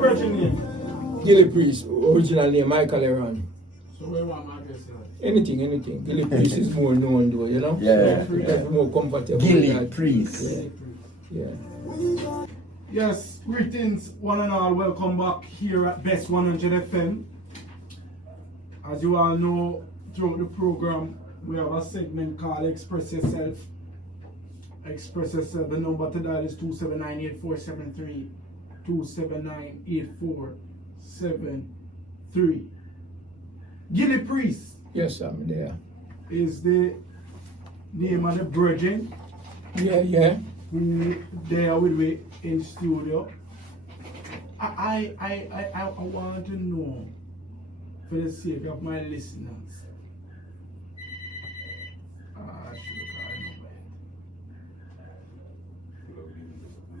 virgin name? Gillie Priest, original name Michael Aaron. So where want my address? Anything. Gillie Priest is more known though, you know? Yeah. Because more comfortable. Gillie Priest. Yeah. Yes, greetings one and all. Welcome back here at Best 100 FM. As you all know, throughout the program, we have a segment called Express Yourself. Express Yourself. The number to dial is 279-8473. 279-8473. Gillie Priest. Yes, I'm there. Is the name of the virgin. Yeah. Who there with me in studio. I want to know, for the sake of my listeners.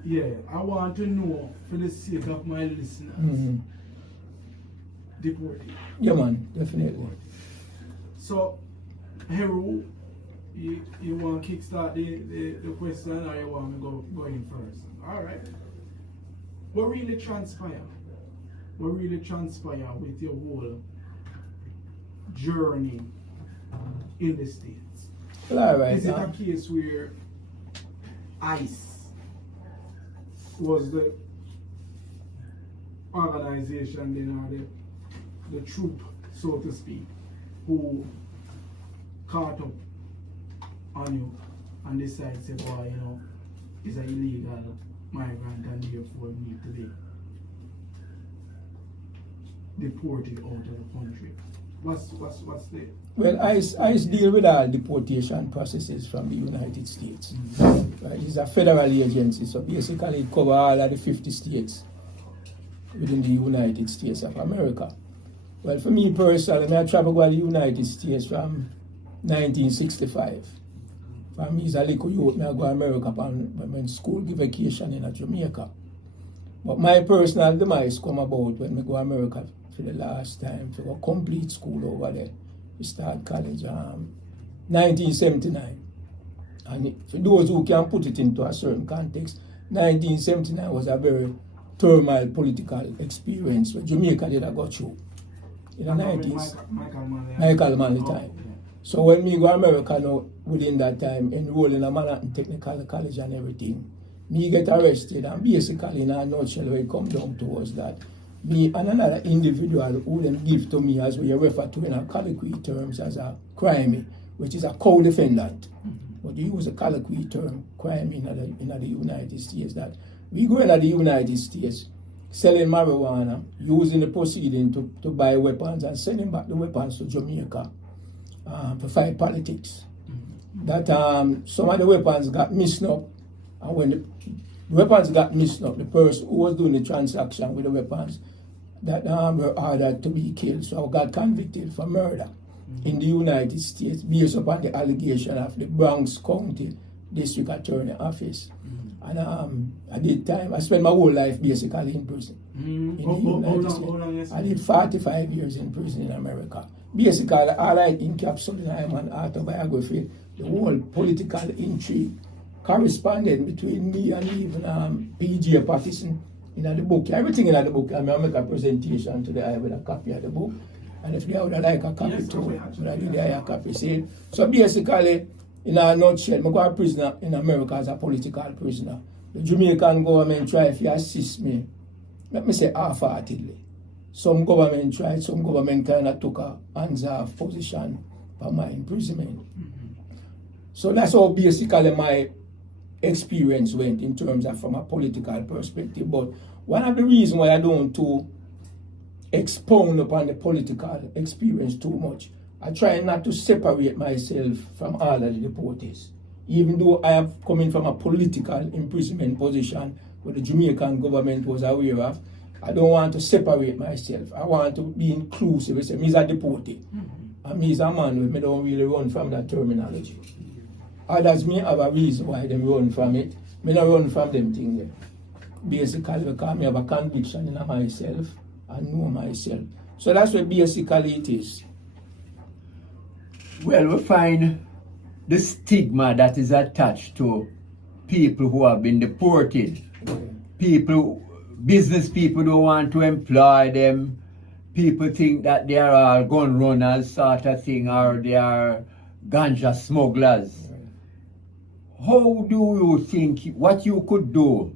Yeah, I want to know, for the sake of my listeners. Deported. Yeah, man, definitely. So, Hero, you want to kickstart the question, or you want to go in first? All right. What really transpired? What really transpired with your whole journey in the States? Well, all right. Is it a case where ICE was the organization, the troop, so to speak, who caught up on you and decided, say, boy, you know, he's an illegal migrant and therefore need to be deported out of the country? What's the... Well, ICE deal with all deportation processes from the United States. Right? It's a federal agency, so basically it covers all of the 50 states within the United States of America. Well, for me personally, I traveled to the United States from 1965. For me, as a little youth, I go to America when school give vacation in Jamaica. But my personal demise come about when I go to America for the last time to go complete school over there. We start college 1979. And for those who can put it into a certain context, 1979 was a very turmoil political experience where Jamaica did go through. In the 90s, Michael Manley time. So when we go to America now, within that time, enroll in a Manhattan Technical College and everything, me get arrested, and basically in a nutshell where it come down to was that me and another individual who them give to me, as we refer to in our colloquy terms, as a crime, which is a co-defendant. But they use a colloquy term, crime in the United States, that we go into the United States selling marijuana, using the proceeding to buy weapons and sending back the weapons to Jamaica to fight politics. That some of the weapons got mixed up, and when the weapons got mixed up, the person who was doing the transaction with the weapons that were ordered to be killed, so got convicted for murder in the United States based upon the allegation of the Bronx County District Attorney Office. And I did time, I spent my whole life basically in prison in the United States. I did 45 years in prison in America. Basically, all I encapsulated in an autobiography, the whole political intrigue corresponded between me and even P.J. Patterson in the book. Everything in the book, I make a presentation to the eye with a copy of the book. And if you would like a copy too, but I did a copy. See? So basically, in a nutshell, I go a prisoner in America as a political prisoner. The Jamaican government tried to assist me, let me say half-heartedly. Some government tried, some government kind of took a hands-off position for my imprisonment. So that's how basically my experience went in terms of from a political perspective. But one of the reasons why I don't want to expound upon the political experience too much, I try not to separate myself from all of the deportees. Even though I have coming from a political imprisonment position where the Jamaican government was aware of, I don't want to separate myself. I want to be inclusive. I say, me is a deportee. And me is a man, I don't really run from that terminology. Others may have a reason why they run from it. I don't run from them things there. Basically, because I have a conviction in myself and know myself. So that's what basically it is. Well, we find the stigma that is attached to people who have been deported. People business people don't want to employ them. People think that they are all gun runners sort of thing, or they are ganja smugglers. How do you think, what you could do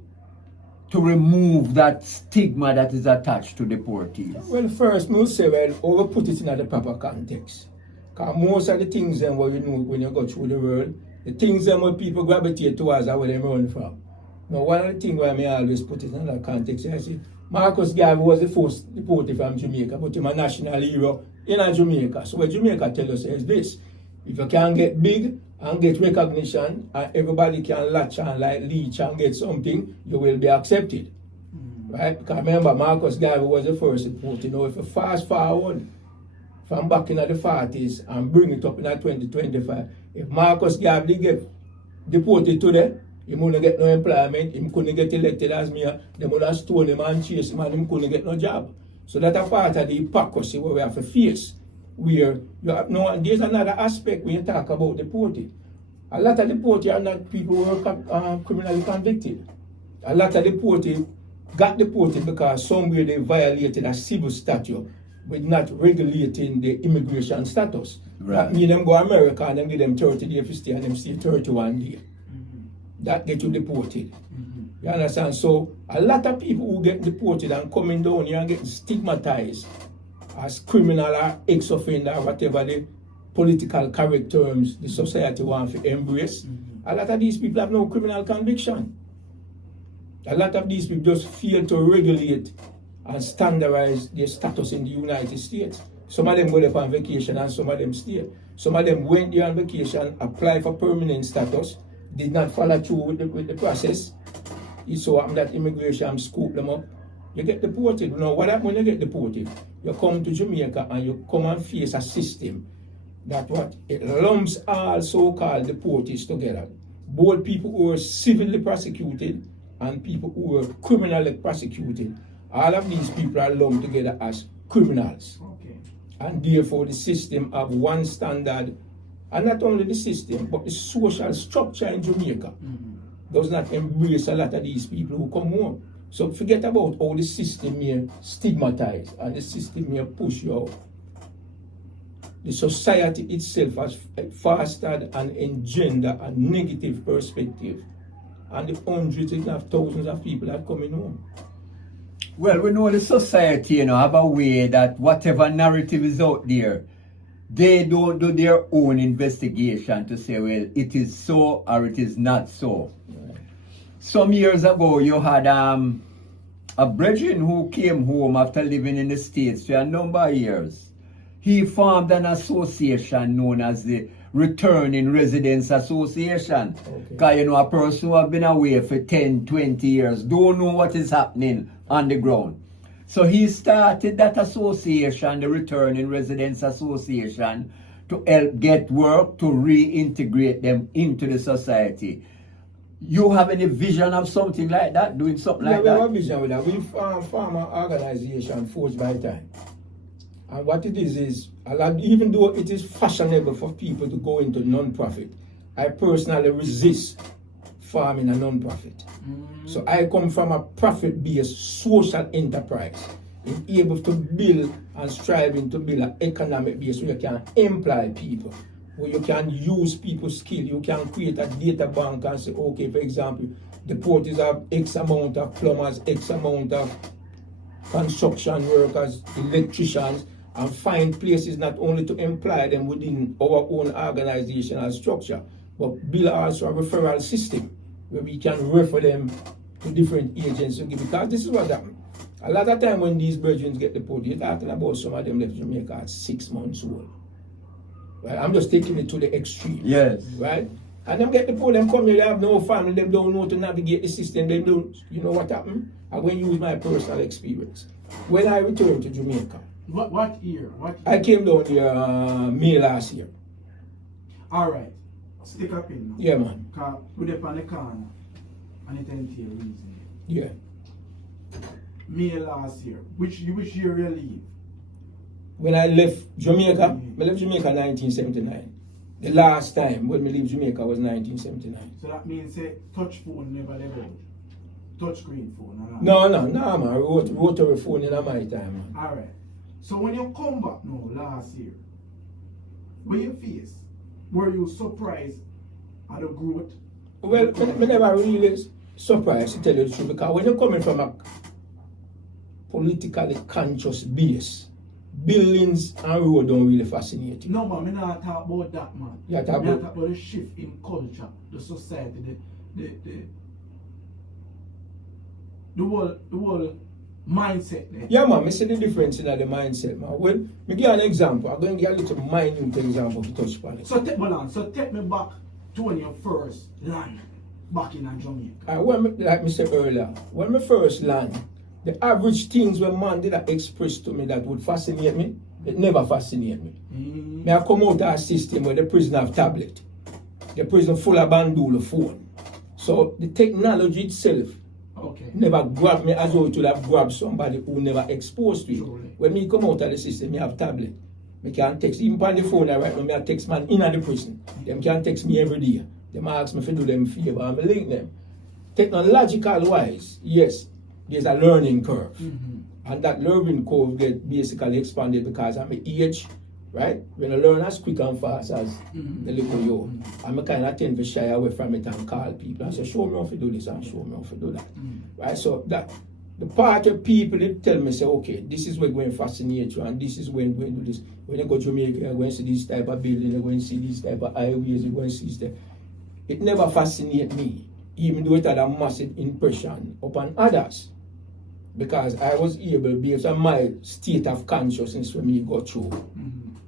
to remove that stigma that is attached to deportees? Well, first, we say, well, we put it in the proper context. Because most of the things then what you know when you go through the world, the things then what people gravitate towards are where they run from. Now, one of the things why I always put it in that context, I say, Marcus Garvey was the first deported from Jamaica, but he's a national hero in Jamaica. So what Jamaica tell us is this: if you can get big and get recognition, and everybody can latch on like leech and get something, you will be accepted. Right? Because remember, Marcus Garvey was the first deported. Now, if you fast forward from back in the 40s and bring it up in 2025, if Marcus Garvey get deported today, he wouldn't get no employment, he couldn't get elected as mayor, they would have stolen him and chased him and he couldn't get no job. So that's a part of the hypocrisy where we have to face. Where you have no, there's another aspect when you talk about deported. A lot of deported are not people who are criminally convicted. A lot of deported got deported because somewhere they violated a civil statute with not regulating the immigration status. Right. That means them go to America and them give them 30 days to stay and them stay 31 days. That get you deported. You understand? So a lot of people who get deported and coming down here and getting stigmatized as criminal or ex-offender or whatever the political correct terms the society wants to embrace. A lot of these people have no criminal conviction. A lot of these people just fail to regulate and standardize their status in the United States. Some of them go there on vacation and some of them stay. Some of them went there on vacation, applied for permanent status, did not follow through with the process. It so happened that immigration scooped them up. You get deported. You know what happens when you get deported? You come to Jamaica and you come and face a system that what it lumps all so-called deportees together. Both people who are civilly prosecuted and people who are criminally prosecuted. All of these people are lumped together as criminals. Okay. And therefore the system have one standard, and not only the system, but the social structure in Jamaica does not embrace a lot of these people who come home. So forget about how the system here stigmatize and the system here push you out. The society itself has fostered and engendered a negative perspective, and the hundreds if not thousands of people are coming home. Well, we know the society, have a way that whatever narrative is out there, they don't do their own investigation to say, well, it is so or it is not so. Right. Some years ago, you had a brethren who came home after living in the States for a number of years. He formed an association known as the Returning Residents Association. Because, a person who has been away for 10, 20 years don't know what is happening on the ground. So he started that association, the Returning Residents Association, to help get work to reintegrate them into the society. You have any vision of something like that, doing something like that? Yeah, we have a vision with that. We form an organization forged by time. And what it is even though it is fashionable for people to go into non-profit, I personally resist forming a non-profit. So I come from a profit-based social enterprise, able to build and striving to build an economic base where you can employ people, where you can use people's skill. You can create a data bank and say, okay, for example, the porters have X amount of plumbers, X amount of construction workers, electricians, and find places not only to employ them within our own organizational structure, but build also a referral system where we can refer them to different agents. Because this is what happens. A lot of time when these brethren get deported, you're talking about some of them left Jamaica at 6 months old. Right? I'm just taking it to the extreme. Yes. Right? And them get deported, them come here, they have no family, they don't know to navigate the system, they don't, you know what happened? I'm going to use my personal experience. When I returned to Jamaica, What year? I came down here May last year. All right. Stick up in. Yeah, man. Because we're up on the corner and it ain't here reason. Yeah. May last year. Which year you leave? When I left Jamaica, I left Jamaica in 1979. The last time when I left Jamaica was 1979. So that means say touch phone never left out. touchscreen phone? And all? No, man. Rotary phone in my time, man. Alright. So when you come back now last year, what you face? Were you surprised at the growth? Well, I never really surprised to tell you the truth, because when you're coming from a politically conscious base, buildings and road don't really fascinate you. No, man, I'm not talk about that, man. You I'm talk talk about about the shift in culture, the society, the whole mindset there. yeah, man, I see the difference in the mindset, man. Well, me give an example. I'm going to give a little minute example to touch upon it. So take me back to when you first land back in Jamaica. Like I said earlier, when I first land, the average things when man did express to me that would fascinate me, it never fascinate me. Me I come out of a system where the prison have tablet, the prison full of bandula phone. So the technology itself never grabbed me as though it would have grabbed somebody who never exposed to it. Surely. When me come out of the system, me have tablet. Me can text, even on the phone right now, me have text man in the prison. Them can text me every day. Them ask me if I do them favor and me link them. Technological wise, yes, there's a learning curve. And that learning curve get basically expanded because I'm an age, right? When I learn as quick and fast as the little yo, I'm kind of tend to shy away from it and call people and say, show me how to do this and show me how to do that. Right? So that the part of people that tell me, say, okay, this is where going to fascinate you and this is when we're going to do this. When you go to Jamaica, you're going to see this type of building, you're going to see this type of highways, you're going to see this type. It never fascinated me, even though it had a massive impression upon others. Because I was able, based on my state of consciousness when me go through,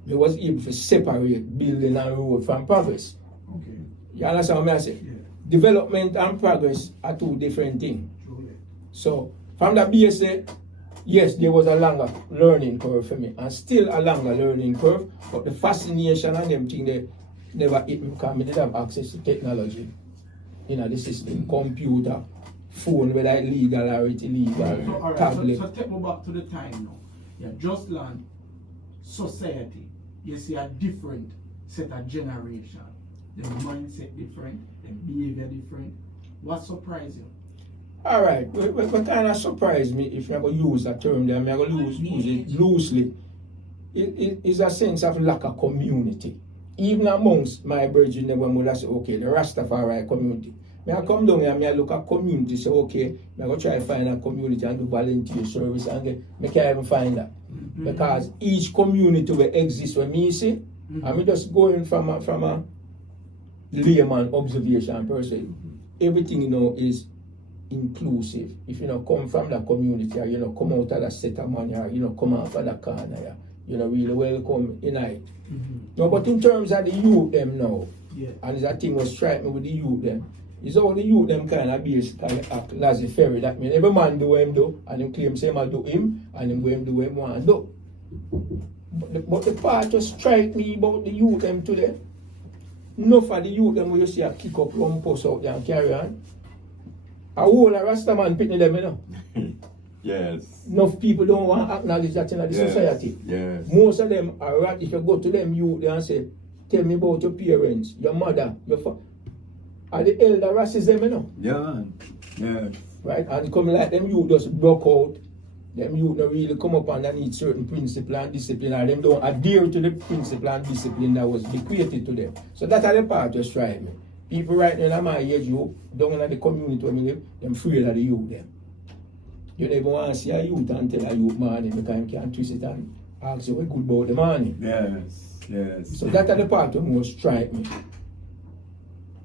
I was able to separate building and road from progress. Okay. You understand what I say? Yeah. Development and progress are two different things. Surely. So, from the BSA, yes, there was a longer learning curve for me, and still a longer learning curve, but the fascination and them things they never hit me because I didn't have access to technology. You know, the system, computer, phone, whether it's legal or it's illegal, tablet. So take me back to the time now. Yeah, just land, society, you see a different set of generation. The mindset different, the behavior different. What surprised you? Alright, what kind of surprised me, if you're going to use that term there, I'm going to use it loosely, it is a sense of lack of community. Even amongst my brethren, when we say, okay, the Rastafari community. I come down here and I look at community, say, okay, I'm going to try to find a community and do volunteer service, and I can't even find that. Because each community will exist when me see, I'm just going from a layman observation per se. Everything, you know, is inclusive. If you know come from the community, or you know come out of the set of money, or you know come out of the corner, you know really welcome in it. No, but in terms of the youth them now, and it's a thing was strike me with the youth them. It's all the youth them kind of basically act laissez-faire. That means every man do what him do, and him claim same I do him, and him go him do what him want do. But the part to strike me about the youth them today, enough of the youth them where you see a kick up lump post out there and carry on. A whole Rasta man picking them, you know. Yes. Enough people don't want to acknowledge that in the society. Yes. Most of them are right. If you go to them youth and say, tell me about your parents, your mother, your father. Are the elder racism, you know? Yeah. Yeah. Right? And come like them youth just broke out. Them youth don't really come up underneath certain principle and discipline, or them don't adhere to the principle and discipline that was bequeathed to them. So that's the part just strike me. People right now in my age, you down in the community where we live, them afraid of the youth them. You never want to see a youth and tell a youth morning because you can't twist it and ask you what good about the morning. Yes. Yes. So that's the part that most strike me.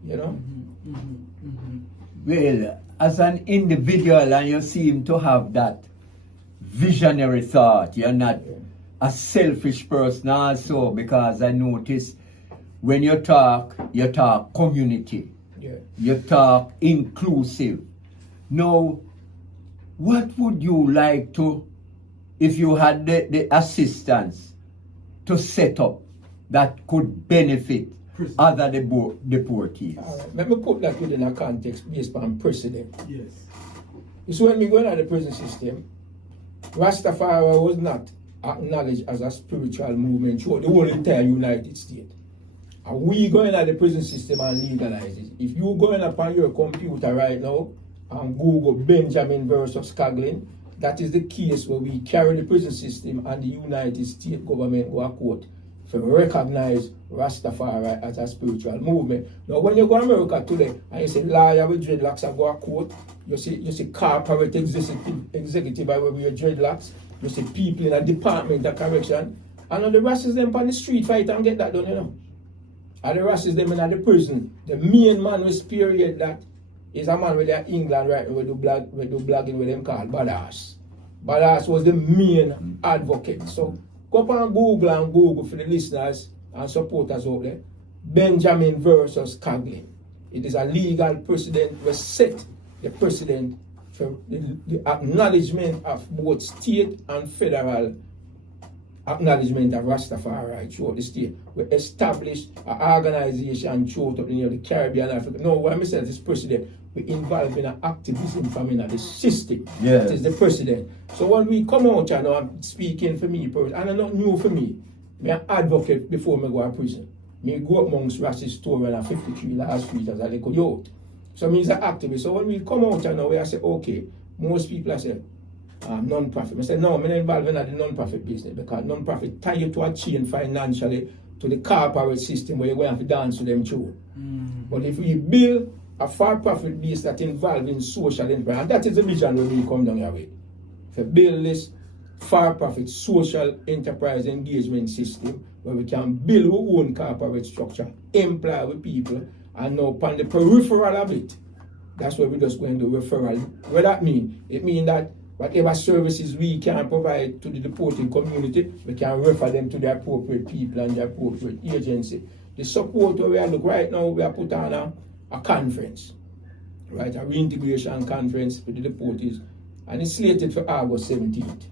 You know? Well, as an individual, and you seem to have that visionary thought, you're not a selfish person also, because I notice when you talk community. Yeah. You talk inclusive. Now, what would you like to, if you had the assistance to set up that could benefit other deportees? Let me put that within a context based on precedent. Yes. It's when we go into the prison system, Rastafari was not acknowledged as a spiritual movement throughout the whole entire United States. And we go into the prison system and legalize it. If you go in upon your computer right now and Google Benjamin versus Coughlin. That is the case where we carry the prison system and the United States government go to court to recognize Rastafari as a spiritual movement. Now, when you go to America today and you see lawyer with dreadlocks and go to court, you see corporate executive with dreadlocks, you see people in a department of correction, and the racists them on the street fight and get that done, you know. And the racists them in the prison, the main man with period that is a man with their England right now, we do blogging with them called Badass. Badass was the main advocate. So go up on Google for the listeners and supporters out there. Benjamin versus Coughlin. It is a legal precedent. We set the precedent for the acknowledgement of both state and federal acknowledgement of Rastafari throughout the state. We established an organization throughout the Caribbean, Africa. No, what I said is precedent. We involved in an activism from the system. Yes. That is the precedent. So when we come out, you know, I'm speaking for me, and it's not new for me. I'm an advocate before I go to prison. I go up amongst racist store and 53 last street as a little youth. So I'm an activist. So when we come out, you know, we say, okay, most people say, non-profit. I say, no, I'm not involved in the non-profit business because non-profit tie you to a chain financially to the corporate system where you're going to have to dance to them too. But if we build a for-profit base that involves in social enterprise, and that is the vision when we come down here with. To build this for-profit social enterprise engagement system where we can build our own corporate structure, employ with people, and now upon the peripheral of it, that's where we're just going to do referral. What that mean? It means that whatever services we can provide to the deported community, we can refer them to the appropriate people and the appropriate agency. The support where we are look right now, we are put on a conference, right? A reintegration conference for the deportees, and it's slated for August 17th,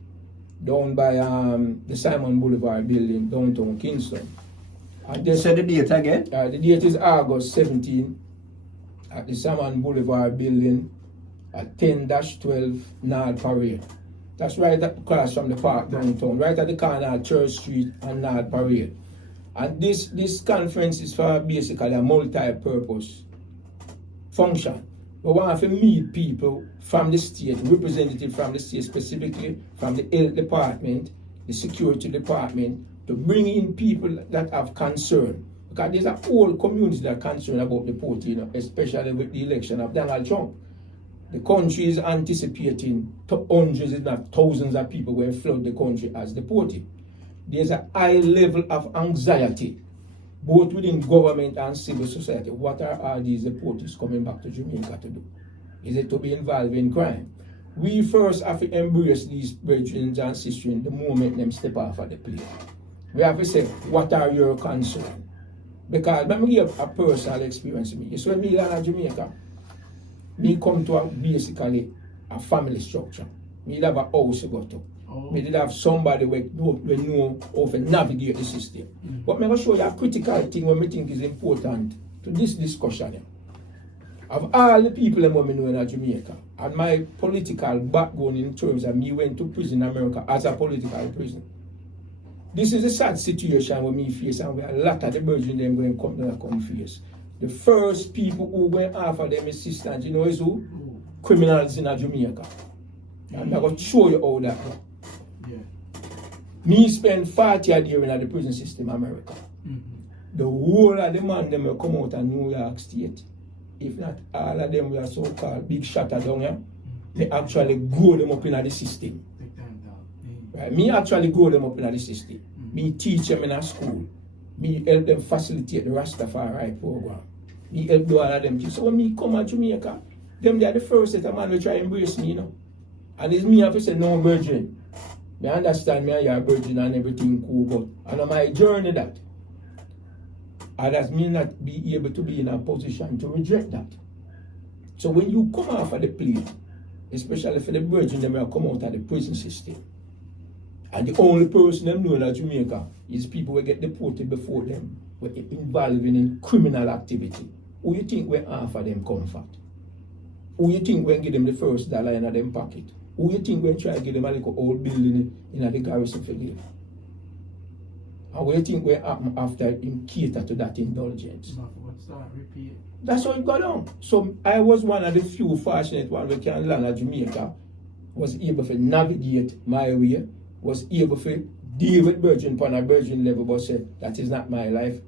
down by the Simon Boulevard building, downtown Kingston. And this, Say the date again. the date is August 17th at the Simon Boulevard building at 10-12 Nard Parade. That's right across from the park downtown, right at the corner of Church Street and Nard Parade. And this conference is for basically a multi-purpose function. We want to meet people from the state, representatives from the state, specifically from the health department, the security department, to bring in people that have concern. Because there's a whole community that are concerned about deporting, you know, especially with the election of Donald Trump. The country is anticipating hundreds, if not thousands of people will flood the country as deported. There's a high level of anxiety, both within government and civil society. What are these deportees coming back to Jamaica to do? Is it to be involved in crime? We first have to embrace these brethren and sisters the moment them step off of the plane. We have to say, what are your concerns? Because let me give a personal experience to me. So when we land in Jamaica, me come to basically a family structure. Me have a house to go to. Me did have somebody who know how to navigate the system. But I'm going to show you a critical thing what I think is important to this discussion. Of all the people that I know in Jamaica, and my political background in terms of me went to prison in America as a political prisoner. This is a sad situation where me face and where a lot of the virgin them going to come face. The first people who went offer them assistance, you know is who? Criminals in Jamaica. And I'm going to show you how that. Yeah. Me spend 40 years in the prison system in America. The whole of the man them will come out of New York State. If not all of them were so-called big shotter down here, they actually grow them up in the system. Right? Me actually grow them up in the system. Me teach them in a school. Me help them facilitate the Rastafari program. Me help do all of them things. So when me come to Jamaica, them they are the first set of man will try to embrace me, you know. And it's me have to say, no, virgin. I understand me and you're a virgin and everything cool, but I know my journey that. And that's me not be able to be in a position to reject that. So when you come off of the plane, especially for the virgin, them will come out of the prison system. And the only person them know in Jamaica is people who get deported before them were involved in criminal activity. Who you think will offer them comfort? Who you think will give them the first dollar in them pocket? Who you think will try to give them a little old building in the garrison for live? And what you think will happen after him cater to that indulgence? start repeat. That's how it got on. So I was one of the few fortunate ones who can land at Jamaica, was able to navigate my way, was able to deal with Virgin on a Virgin level, but said that is not my life.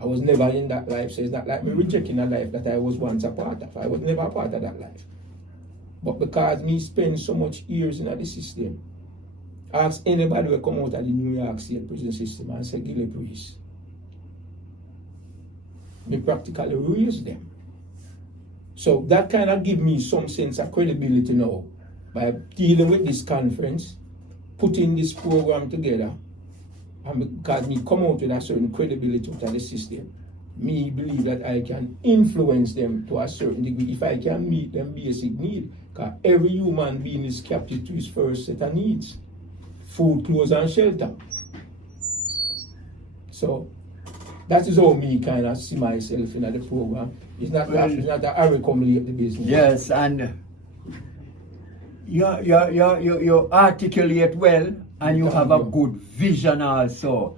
I was never in that life, so it's not like me rejecting a life that I was once a part of. I was never a part of that life. But because me spend so much years in the system, ask anybody who come out of the New York State prison system and say, Gillie, please. Me practically raise them. So that kind of give me some sense of credibility now by dealing with this conference, putting this program together, and because me come out with a certain credibility out of the system, me believe that I can influence them to a certain degree if I can meet them basic need. Because every human being is captive to his first set of needs: food, clothes, and shelter. So that is how me kind of see myself in the program. It's not a hurry come late the business. Yes, and you articulate well, and you have a good vision also.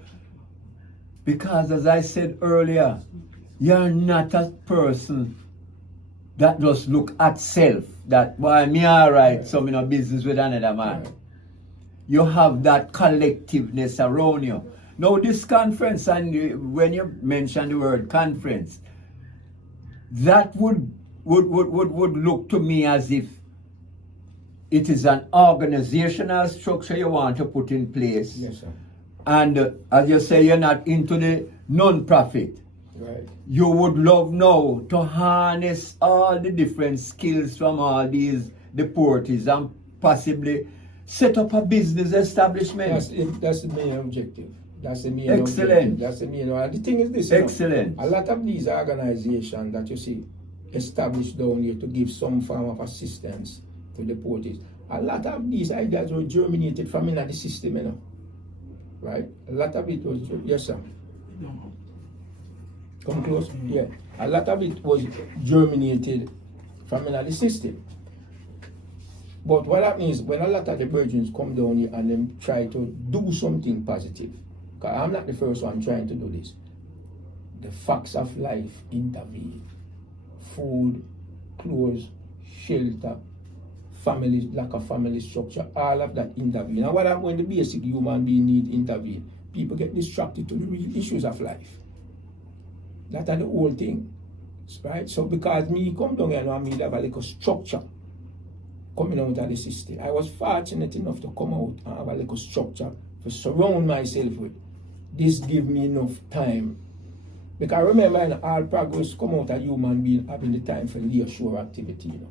Because as I said earlier, you're not a person that just look at self, that, boy, me alright, so me no business with another man. You have that collectiveness around you. Now this conference, and when you mention the word conference, that would look to me as if it is an organizational structure you want to put in place. Yes, sir. And as you say, you're not into the non-profit. Right. You would love now to harness all the different skills from all these deportees and possibly set up a business establishment. That's the main objective. That's the main Excellent. objective. That's the main. The thing is this. Excellent. A lot of these organizations that you see established down here to give some form of assistance to deportees, a lot of these ideas were germinated from in the system, you know. Right? A lot of it was, yes, sir. Come close. Yeah. A lot of it was germinated from in the system. But what happens when a lot of the virgins come down here and then try to do something positive, because I'm not the first one trying to do this, the facts of life intervene. Food, clothes, shelter, family, lack of family structure, all of that intervene. And what happens when the basic human being need intervene? People get distracted to the real issues of life. That's the whole thing. Right? So because me come down here and me have a little structure coming out of the system. I was fortunate enough to come out and have a little structure to surround myself with. This give me enough time. Because remember, in all progress come out of human being having the time for leisure activity, you know.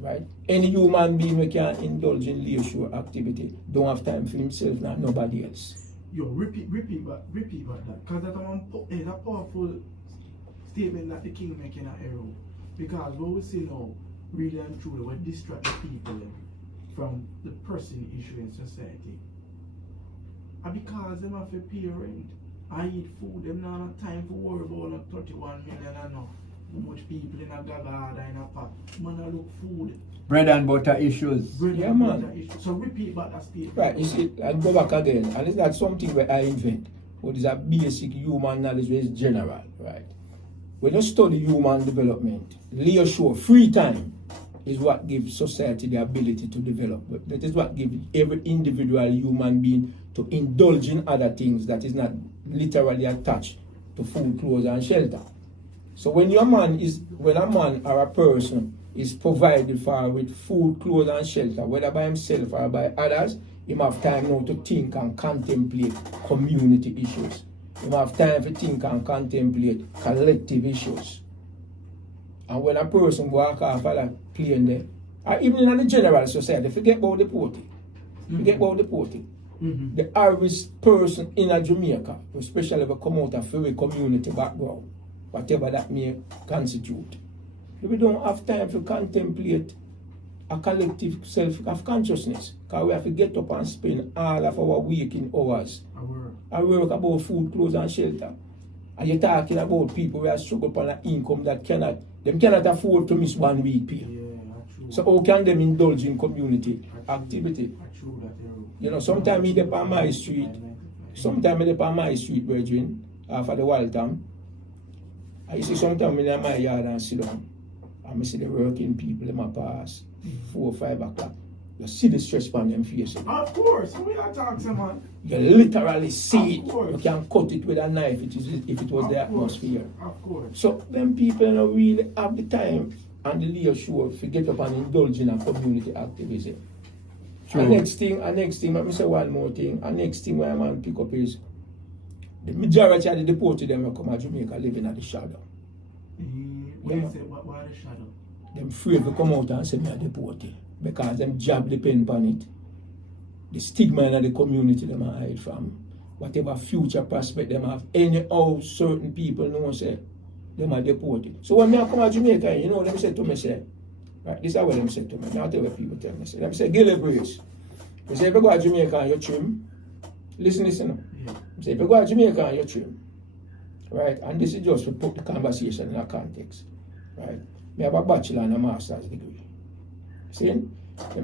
Right? Any human being who can indulge in leisure activity don't have time for himself, not nobody else. Yo, repeat about that. Because that's a powerful statement that the king making an error. Because what we see now, really and truly, will distract the people from the pressing issue in society. And because them have a parent, I eat food, them not have time for worry about no 31 million and no how much people in a gaga in a pot. Man, I look food. Bread and butter issues. Bread Yeah, and man. butter issue. So repeat back that statement. Right, you see, I go back again, and it's not something where I invent, but it's a basic human knowledge where it's general, right? When you study human development, leisure, free time, is what gives society the ability to develop. But that is what gives every individual human being to indulge in other things that is not literally attached to food, clothes, and shelter. So when a man or a person is provided for with food, clothes, and shelter, whether by himself or by others, he have time now to think and contemplate community issues. He have time to think and contemplate collective issues. And when a person walk off of that plane there, or even in the general society, forget about the deportee. Forget about the deportee. The average person in a Jamaica, especially if they come out of a community background, whatever that may constitute, we don't have time to contemplate a collective self-consciousness, because we have to get up and spend all of our waking hours I work about food, clothes, and shelter. And you're talking about people who are struggling upon an income that cannot afford to miss 1 week pay. So how can them indulge in community activity? You know, sometimes me dep on my street, Virgin, for the Waltham, I see sometimes in my yard and sit down, and I see the working people in my pass 4 or 5 o'clock. You see the stress on them face. Of course, we are talking, man. You literally see Of it. course. You can cut it with a knife if it was Of the course. atmosphere. Of course. So them people don't really have the time and the leisure to get up and indulge in a community activism. True. And next thing, let me say one more thing. And next thing where I man pick up is the majority of the deported them will come to Jamaica living at the shadow. What is it? What are the shadow? Them afraid to come out and say me a deported because them job depend on it. The stigma in the community them a hide from. Whatever future prospect them have, anyhow certain people know say them are deported. So when me come to Jamaica, you know them say to me say, right, this is what them say to me. Now tell what people tell me say. Them say Gillie brace. They say if you go to Jamaica and you trim, listen. Yeah. They say if you go to Jamaica and you trim, right, and this is just to put the conversation in a context, right? Me have a bachelor and a master's degree. See? If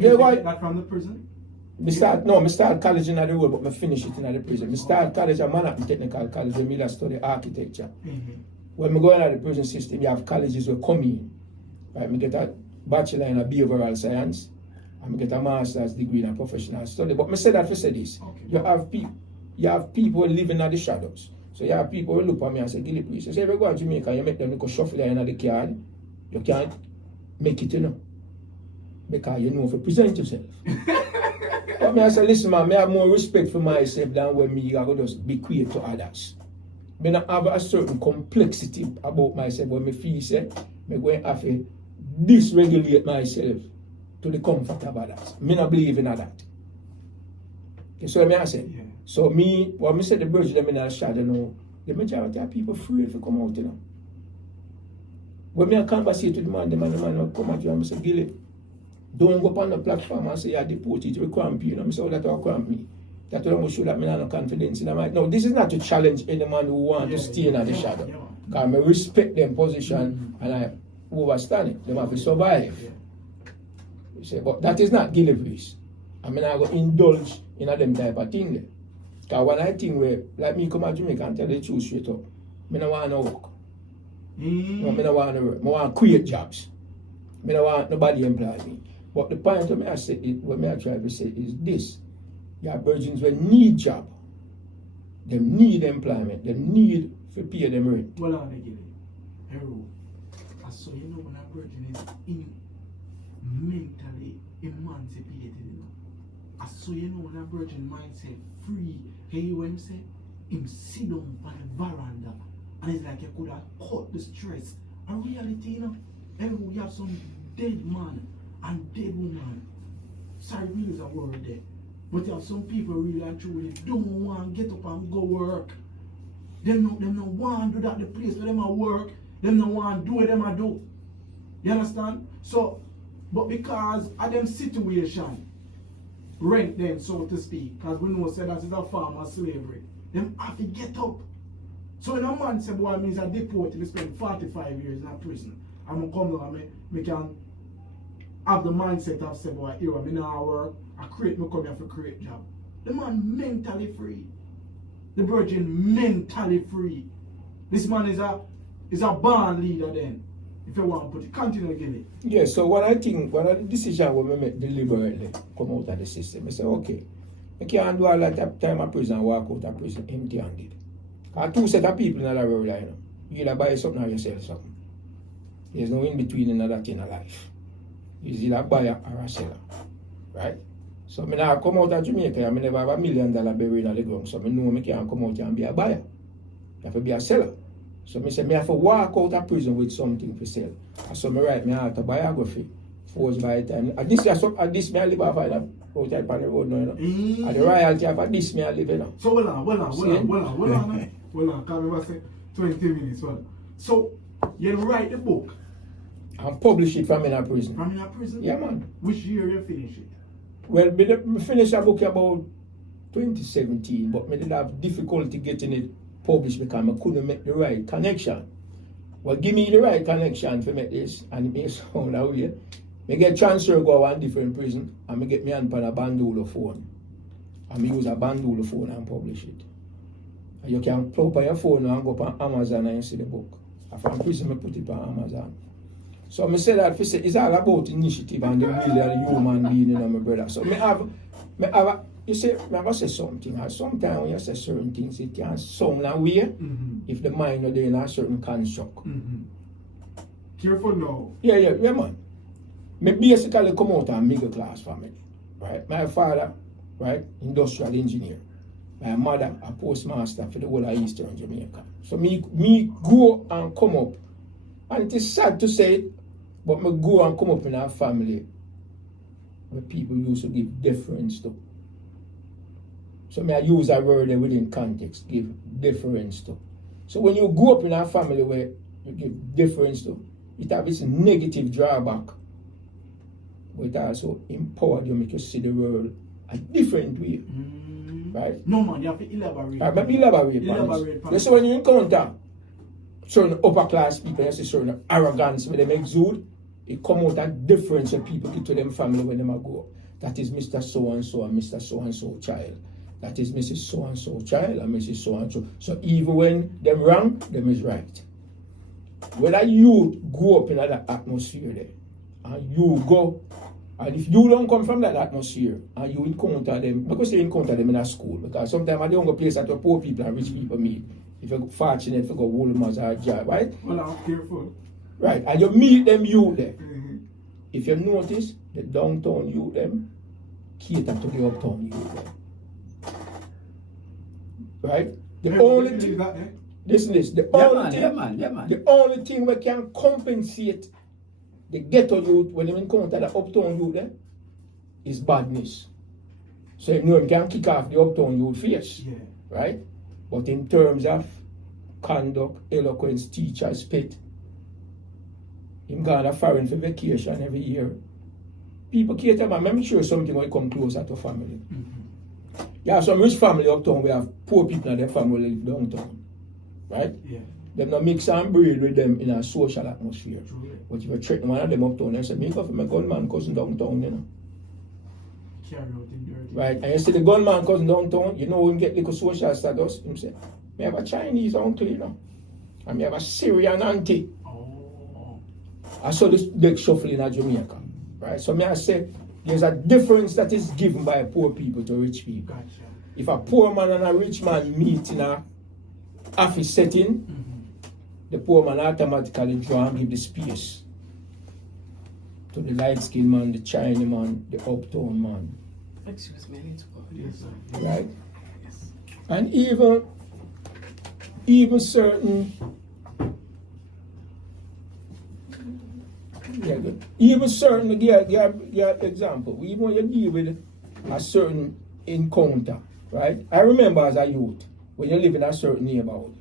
You you go, get that from the prison? me start college in the road, but me finish it in the prison. Me start college at Manhattan Technical College where me study architecture. When me go into the prison system, you have colleges will come in. Right, me get a bachelor in a behavioral science, and me get a master's degree in a professional study. But me say that for say this. Okay. You have people living in the shadows. So you have people who look at me and say, Gillie, please. You say if you go to Jamaica, you make them go shuffle in the card, you can't make it, you know. Because you know if you present yourself. But me I say, listen man, I have more respect for myself than when me I go just be quiet to others. I don't have a certain complexity about myself when me feel say me going to have to dysregulate myself to the comfort of others. Me not believe in that. Okay, so I say. Yeah. So me, when me say the birds them in the shadow now, the majority of people afraid to come out, you know. When me I conversate with the man will come at you and I say, Gillie, don't go up on the platform and say you're deported, you cramp you know. I say, oh, that will cramp me. That will show that I have no confidence in them. No, this is not to challenge any man who wants to stay in the shadow. Because I respect them position and I overstand it. They have to survive. You say, but that is not Gillie place. I mean, I go indulge in a them type of thing there. Because when I think where, like me come to Jamaica and tell the truth straight up, I don't want to work. No, I don't want to work. I want to create jobs. I don't want nobody employ me. But the point of me I say, what me I try to say is this. Your virgins will need job. They need employment. They need to pay them rent. Well, I'm Gillie. Hero. So you know when a virgin is mentally emancipated, you know. So you know when a virgin mindset free. Hey, what him say? Him sit down on the veranda and it's like you could have cut the stress. A reality, you know, you have some dead man and dead woman. Sorry, really is a word there. But you have some people really and truly don't want to get up and go work. Them no want to do that the place where them a work. Them no want to do what them a do. You understand? So, but because of them situation, rent them, so to speak, because we know say that is a form of slavery, them have to get up. So when a man say, boy, means I deport, me spend 45 years in a prison, I'm going to come down and me can have the mindset of say, boy, here, I now work, I create, me come here for create job. The man mentally free. The virgin mentally free. This man is a band leader then. If you want to put it, continue Gillie. Yeah, so what I think, one of the decisions we make deliberately come out of the system, I say, okay, I can't do all that time of prison and walk out of prison empty-handed. Because two set of people in the world, you know. You either buy something or you sell something. There's no in between in that in life. It's either a buyer or a seller. Right? So when I come out of Jamaica, I never have $1 million buried in the ground. So I know I can't come out here and be a buyer. I have to be a seller. So I say I have to walk out of prison with something to sell. So I write my autobiography. Forced by the time. At this I live off out on the road now, you know. At the royalty of this I live, you know. So hold on, because we say 20 minutes. So you write the book and publish it from in a prison. From in a prison? Yeah, man. Which year you finish it? Well, I finished a book about 2017, but I did have difficulty getting it published because I couldn't make the right connection. Well, give me the right connection to make this, and it may sound that way. I get transfer go to one different prison, and I get me hand on a bandolo phone. And I use a bandolo phone and publish it. And you can plug on your phone and go on Amazon and you see the book. From prison, I put it on Amazon. So I say that it's all about initiative and the really are the human being, you know, my brother. So you see, I have to say something. And sometimes when you say certain things, it can sound a way if the mind is in a certain construct. Careful now. Yeah, man. Me basically come out of a middle class family, right? My father, right, industrial engineer. My mother, a postmaster for the whole of Eastern Jamaica. So me go and come up, and it is sad to say, but me go and come up in a family where people used to give deference to. So I use a word within context, give deference to. So when you grow up in a family where you give deference to, it has its negative drawback, but it also empowers you, make you see the world a different way. Right? No man, you have to elaborate. Right, elaborate. So when you encounter certain upper class people, you see certain arrogance when they exude, it come out that difference when people get to them family when they go up. That is Mr. So-and-so and Mr. So-and-so child. That is Mrs. So-and-so child and Mrs. So-and-so. So even when them wrong, them is right. When you grow up in that atmosphere there, and you go, and if you don't come from that atmosphere, and you encounter them, because you encounter them in a school, because sometimes I don't go place that where poor people and rich people meet. If you're fortunate, you go Woolman's or job, right? Well, I'm careful. Right, and you meet them youth there. If you notice, the downtown youth them cater to the uptown youth them. Right? The only thing, listen this, the only thing we can compensate the ghetto youth when they encounter the uptown youth there is badness. So you know you can kick off the uptown youth face, right? But in terms of conduct, eloquence, teachers, pet, him gone a foreign for vacation every year. People cater, man, let me show you something when you come closer to family. You have some rich family uptown, we have poor people in their family live downtown. Right? Yeah. Them not mix and breed with them in a social atmosphere. True. But if you threaten one of them uptown, they say, me go for my gunman cousin downtown, you know. Carry out in dirty. Right? And you see the gunman cousin downtown, you know him get little social status, him say, me have a Chinese uncle, you know. And me have a Syrian auntie. Oh. I saw this big shuffling in Jamaica. Right? So me I say, there's a difference that is given by poor people to rich people. Gotcha. If a poor man and a rich man meet in a office setting, the poor man automatically draw and give the space to the light-skinned man, the Chinese man, the uptown man. Excuse me, I need to go. Yes, sir. Right? Yes. And even certain example, even when you deal with a certain encounter, right? I remember as a youth, when you live in a certain neighborhood,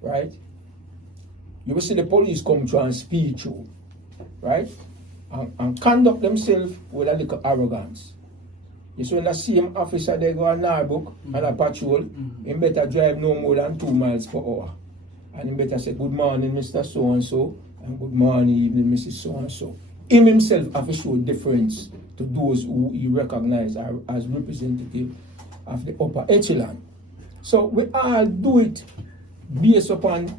right? You will see the police come through and speed through, right? And conduct themselves with a little arrogance. You see when the same officer they go on a book and a patrol, he better drive no more than 2 miles per hour. And he better say, good morning, Mr. So-and-so, and good morning, evening, Mrs. So-and-so. Him himself have to show difference to those who he recognize as representative of the upper echelon. So we all do it based upon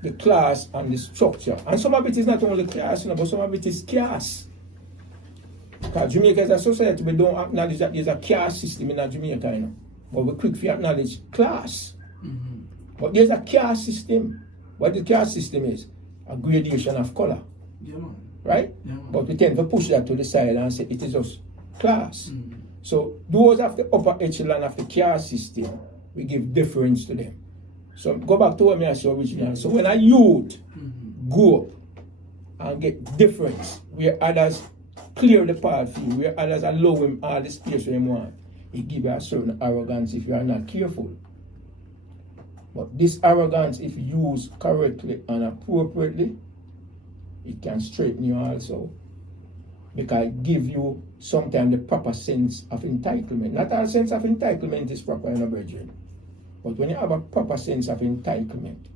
the class and the structure. And some of it is not only class, but some of it is caste. Because Jamaica is a society, we don't acknowledge that there's a caste system in Jamaica, you know. But we're quick to acknowledge class. But there's a caste system. What the caste system is? A gradation of color. Yeah, man. Right? Yeah, man. But we tend to push that to the side and say it is just class. So those of the upper echelon of the caste system, we give deference to them. So go back to what I said originally. So when a youth go up and get difference, where others clear the path for you, where others allow him all the space where he want, it gives you a certain arrogance if you are not careful. But this arrogance, if used correctly and appropriately, it can straighten you also. Because it gives you sometimes the proper sense of entitlement. Not all sense of entitlement is proper in a brethren. But when you have a proper sense of entitlement,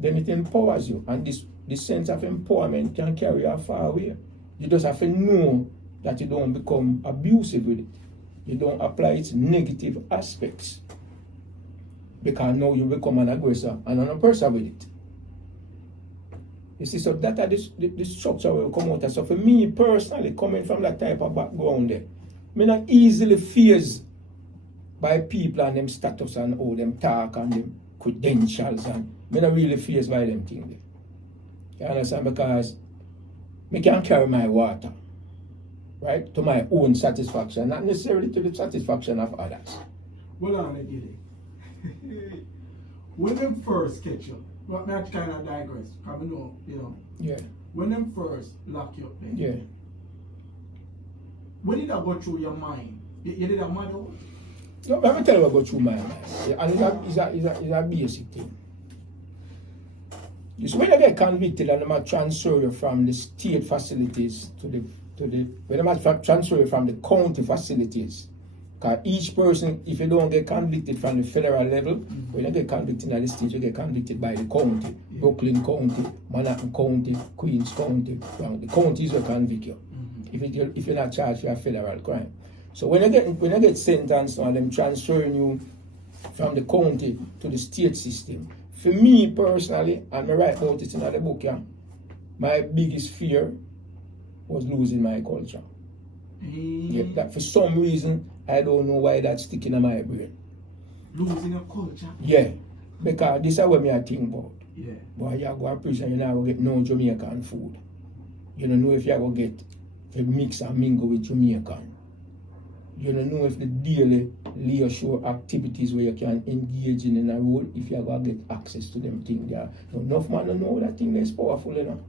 then it empowers you. And this sense of empowerment can carry you far away. You just have to know that you don't become abusive with it. You don't apply its negative aspects. because now you become an aggressor and an oppressor with it. You see, so that the structure will come out. So for me personally, coming from that type of background there, I'm not easily fazed by people and them status and how them talk and them credentials, and I'm not really fazed by them things. You understand? Because I can carry my water, right, to my own satisfaction, not necessarily to the satisfaction of others. Well, on Gilly. When them first catch you, what me kind of digress, because I know, you know. Yeah. When them first lock you up there. Yeah. When did that go through your mind? You did that mad out? No, let me tell you what go through my mind. And it's a basic thing. You see, when you get convicted and they might transfer you from the state facilities when they might transfer you from the county facilities. Because each person, if you don't get convicted from the federal level, when you get convicted in the state, you get convicted by the county. Yeah. Brooklyn County, Manhattan County, Queens County. Well, the counties will convict you. If you're not charged for a federal crime. So when you get sentenced on them transferring you from the county to the state system, for me personally, and I write about it in the book, yeah, my biggest fear was losing my culture. Yeah, that for some reason, I don't know why that's sticking in my brain. Losing your culture? Yeah, because this is what I think about. Yeah. Boy, you go to prison, you're not going to get no Jamaican food. You don't know if you're going to get a mix and mingle with Jamaican. You don't know if the daily leisure activities where you can engage in a role, if you're going to get access to them things there. Enough man don't know that thing that's powerful, you know.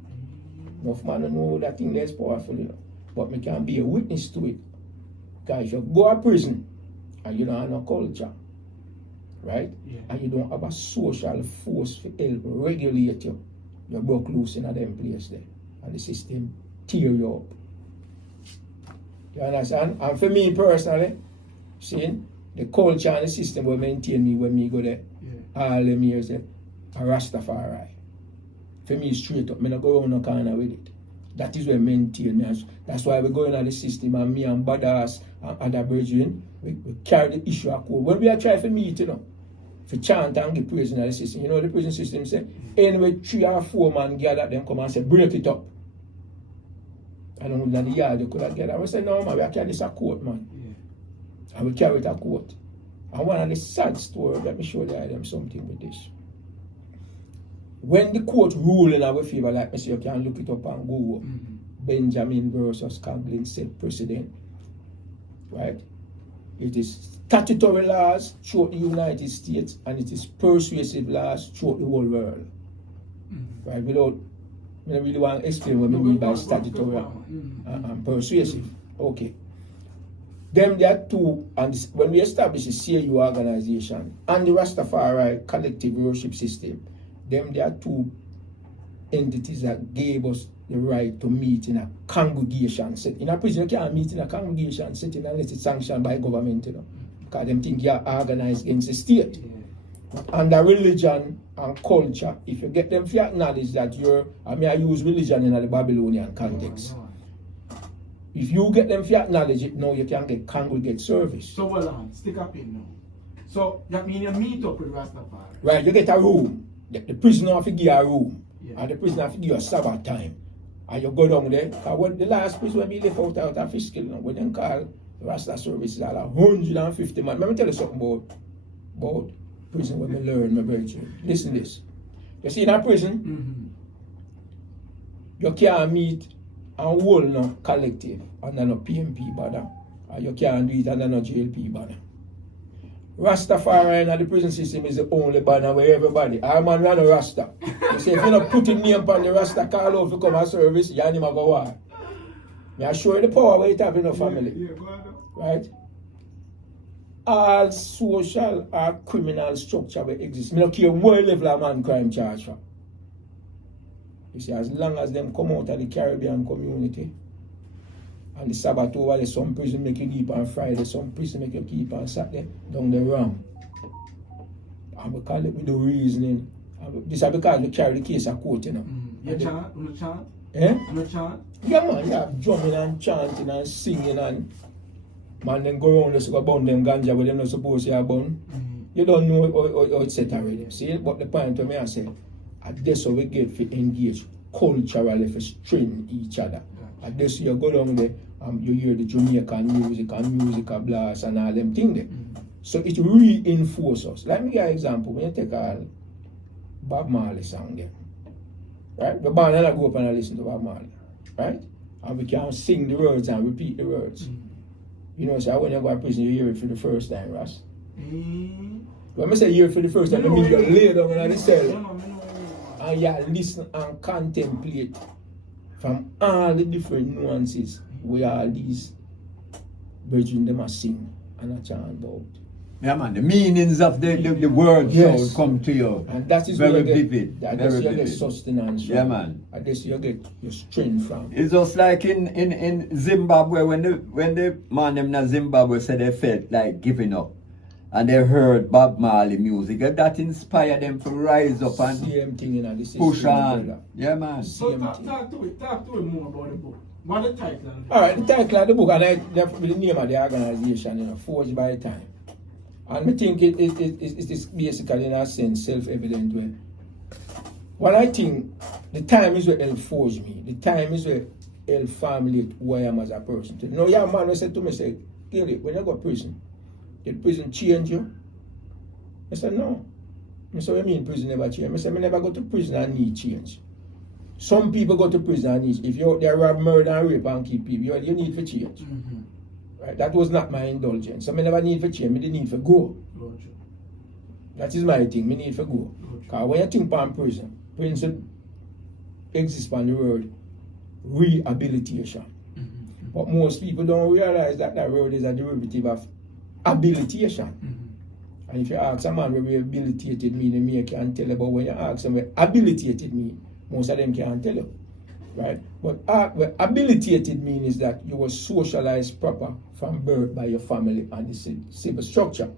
Enough man don't know that thing that's powerful, you know. But me can be a witness to it. Because if you go to prison and you don't have no culture, right? Yeah. And you don't have a social force to help regulate you, you broke loose in a them place there. And the system tear you up. You understand? And for me personally, seeing the culture and the system will maintain me when me go there. Yeah. All them years there, a Rastafari. For me, straight up, I don't go around no corner with it. That is what maintain me. That's why we go into the system, and me and Badass and other brethren, we carry the issue of code. When we are trying to meet, you know, for chant and give praise in the system, you know the prison system say, anyway, 3 or 4 man gather, them come and say, break it up. I don't know, in the yard they could have gathered. I say, no man, we carry this a court, man. Yeah. And we carry it a court. And one of the sad stories, let me show them something with this. When the court ruled in our favor, like I say, you can look it up and Google. Benjamin versus Conklin said precedent. Right? It is statutory laws throughout the United States and it is persuasive laws throughout the whole world. Right? Without, I really want to explain what I mean by statutory and persuasive. Okay. Them there are two, and when we established the CAU organization and the Rastafari collective worship system, them there are two entities that gave us the right to meet in a congregation setting. In a prison, you can't meet in a congregation setting unless it's sanctioned by government, you know. Because them think you're organized against the state. Yeah. Under religion and culture, if you get them to acknowledge that I use religion in the Babylonian context. If you get them to acknowledge it, now you can get congregate service. So hold on, stick up in now. So that means you meet up with Rastafari. Right, you get a room. The prisoner have to give a room. Yeah. And the prisoner have to give a Sabbath time. And you go down there. Because the last prison when we left out of fiscal, when they call the Rasta service is all 150 man. Let me tell you something about prison when we learn, my virtue. Listen to this. You see in a prison, you can't meet and hold no collective under no PMP banner. And you can't do it under no JLP banner. Rastafari in the prison system is the only banner where everybody, I'm a man Rasta. You say if you're not putting name on the Rasta call out to come a service, you're not going to war. I show you the power where it have in the family. Right? All social or criminal structure will exist. I don't care what level of man crime charge for. You see, as long as them come out of the Caribbean community, and the Sabbath over there, some prison make you keep on Friday, some prison make you keep on Saturday, down the wrong. And we call it with the reasoning. This is because we carry the case of court, you know. You chant? You chant? Eh? You chant? Yeah, man, you have drumming and chanting and singing and man, then go around and go burn them ganja where they're not supposed to have burn. You don't know how it's set already. See, but the point to me I say, that's how we get to engage culturally to strengthen each other. And this you go down there, you hear the Jamaican music and musical blast and all them things there. So it reinforces us. Like me give an example, when you take a Bob Marley song there, right? The band and I go up and I listen to Bob Marley, right? And we can sing the words and repeat the words. You know, so when you go to prison, you hear it for the first time, Ross. When I say hear it for the first time, I mean you lay down on the cell and you listen and contemplate from all the different nuances where all these brethren them are sing and a chant about. Yeah, man, the meanings of the words Yes. shall come to you. And that is very where you vivid. get, Very you get vivid. sustenance from. Yeah, man. And this you get your strength from. It's just like in Zimbabwe when the man them in Zimbabwe said they felt like giving up and they heard Bob Marley music, and that inspired them to rise up and Same thing in the push on. brother. Yeah, man. So talk to it more about the book. What the title of the book? Alright, the title of the book and the name of the organization, you know, Forged by Time. And I think it is basically in a sense self-evident way. What I think the time is where help forge me. The time is where help formulate who I am as a person. You know, yeah, man, I said to me, say, Gilly, when you go to prison, did prison change you? I said, no. I said, what do you mean prison never change? I said, I never go to prison and need change. Some people go to prison and need, if you're out there rob, murder, and rape and keep people, you need for change. Right? That was not my indulgence. So I never need for change, I didn't need for go. Gotcha. That is my thing, I need for go. Because when you think about prison exists on the word rehabilitation. But most people don't realize that that word is a derivative of habilitation. And if you ask a man what rehabilitated mean, he can't tell you. But when you ask them what habilitated mean, most of them can't tell you. Right? But what habilitated mean is that you were socialized proper from birth by your family and the civil structure.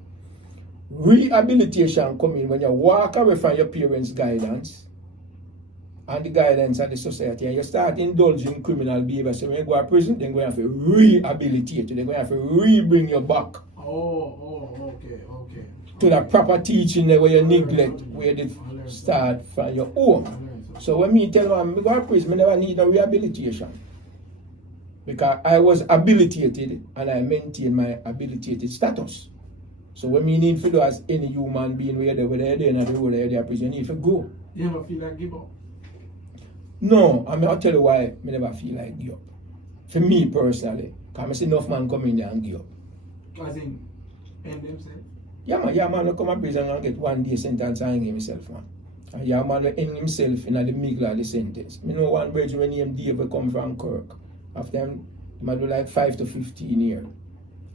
Rehabilitation comes in when you walk away from your parents' guidance and the guidance of the society and you start indulging criminal behavior. So when you go to prison, they're going to have to rehabilitate you. They're going to have to re-bring you back Okay. to the proper teaching where you neglect, where they start from your own. So when me tell them I go to prison, I never need no rehabilitation. Because I was habilitated and I maintain my habilitated status. So when me need to do as any human being whether they're there in the world or they're prison, you need to go. You never feel like give up? No, I'll tell you why I never feel like give up. For me personally, because I see enough man come in there and give up. As in, end themselves? Yeah man, I come to prison and get 1 day sentence and hang himself, man. And yeah man, hang himself in the middle of the sentence. I know one bridge when named David come from Kirk. After him, he might do like 5 to 15 years.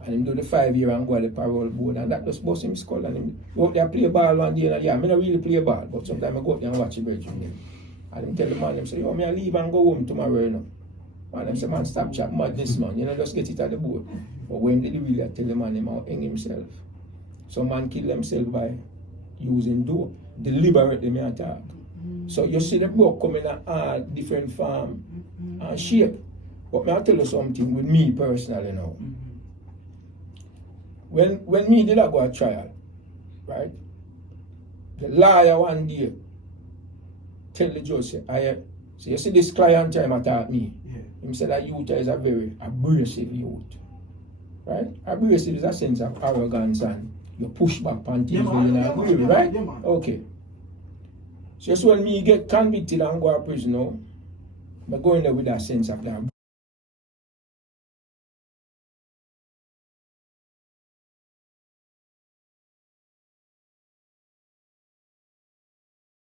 And him do the 5 year and go to the parole board and that just bust him skull and him go up there play ball one day and yeah, I don't really play ball, but sometimes I go up there and watch the bridge with him. And him tell the man, him say, yo, I leave and go home tomorrow, you know. And him say, man, stop chat madness, man. You know, just get it at the board. But when did he really tell the man him how hang himself? Some man kill himself by using dope. Deliberately, me attack. So you see the book coming in a different form and shape. But me I tell you something with me personally, you know. When me did I go a trial, right? The lawyer one day tell the judge, say, you see this client time attack me. Yeah. He said that youth is a very abrasive youth. Right? Abrasive is a sense of arrogance and you push back on things when you agree with, right? Yeah, man. Okay. So just when me get convicted and go to prison now, I'm going there with that sense of that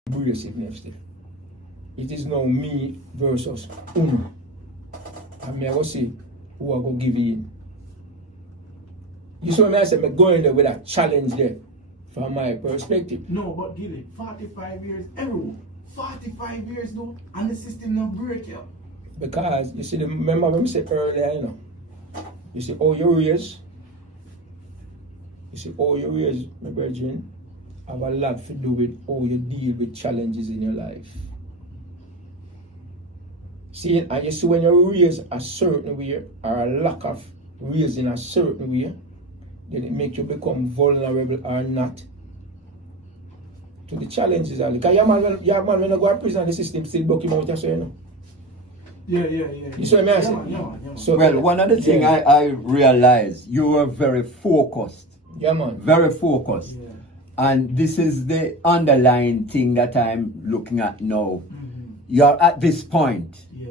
abrasiveness there. It is now me versus uno. And me I go see who I go give in. You saw me I said I'm going there with a challenge there from my perspective. No, but Gilly, 45 years, everyone. 45 years though, and the system not break you. Because you see, remember when we said earlier, you know, you see all your years, my brethren, have a lot to do with how you deal with challenges in your life. See, and you see when you raise a certain way or a lack of raising a certain way, then it makes you become vulnerable or not to the challenges. Because your man when I go to prison, the system still buck him out, so you know. Yeah. You see what I say? Yeah. So, Well, one other thing I realized, you were very focused. Yeah, man. Very focused. Yeah. And this is the underlying thing that I'm looking at now. Mm-hmm. You're at this point, Yeah.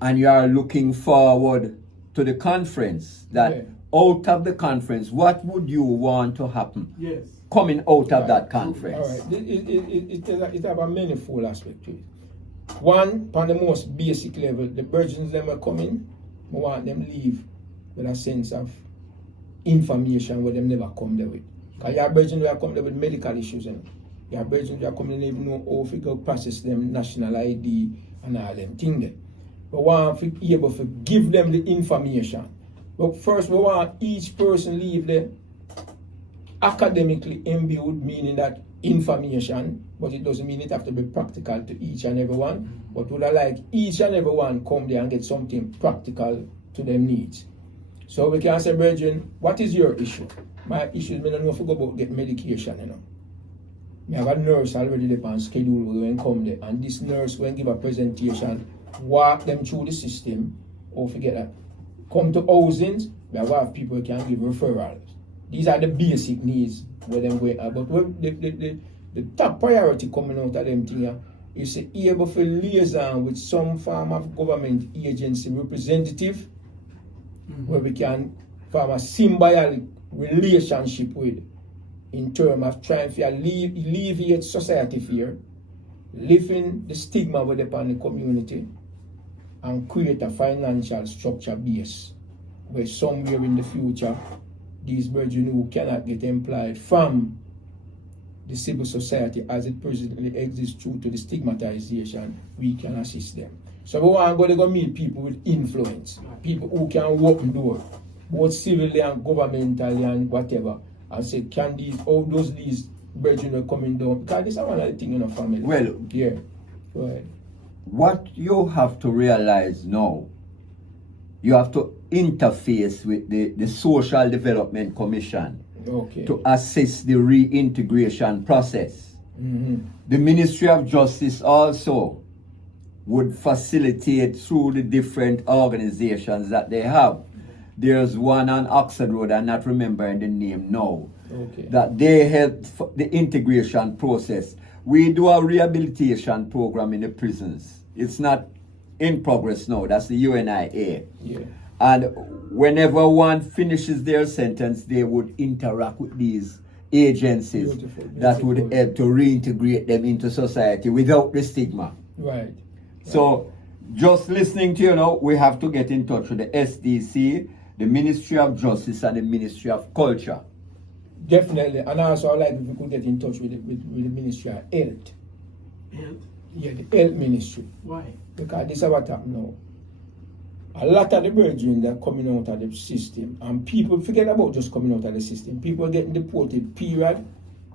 and you are looking forward to the conference. That Yeah. out of the conference, what would you want to happen Yes. coming out of Right. that conference? All right. It have a manifold aspect to it. One, on the most basic level, the virgins them are coming, I want them leave with a sense of information where them never come there with. Because your virgins will come there with medical issues. You know? Your virgins will come there even know how to process them national ID and all them things there. We want to be able to give them the information. But first, we want each person leave there academically imbued, meaning that information, but it doesn't mean it have to be practical to each and every one. But would I like each and every one come there and get something practical to their needs. So we can say, Brethren, what is your issue? My issue is I don't know if we go about get medication, you know. I have a nurse already there on schedule when come there, and this nurse will give a presentation, walk them through the system, or forget that. Come to housings, we have people who can give referrals. These are the basic needs where them going at. But the top priority coming out of them thing is to be able to liaison with some form of government agency representative where we can form a symbiotic relationship with in terms of trying to alleviate society fear, lifting the stigma with upon the community, and create a financial structure base where somewhere in the future these virgins who cannot get employed from the civil society as it presently exists due to the stigmatization, we can assist them. So we want to go meet people with influence, people who can open doors, both civilly and governmentally and whatever, and say, can these virgins are coming down? Because this is one of the things in a family. Well, yeah. Go ahead. What you have to realize now, you have to interface with the Social Development Commission to assist the reintegration process. The Ministry of Justice also would facilitate through the different organizations that they have. There's one on Oxford Road, I'm not remembering the name now, that they help the integration process. We do a rehabilitation program in the prisons. It's not in progress now, that's the UNIA. Yeah. And whenever one finishes their sentence, they would interact with these agencies that would help to reintegrate them into society without the stigma. Right. So, just listening to you now, we have to get in touch with the SDC, the Ministry of Justice, and the Ministry of Culture. Definitely. And also, I'd like if we could get in touch with the Ministry of Health. Health? Yeah, the Health Ministry. Why? Because this is what happened now. A lot of the virgins are coming out of the system, and people forget about just coming out of the system. People are getting deported, period,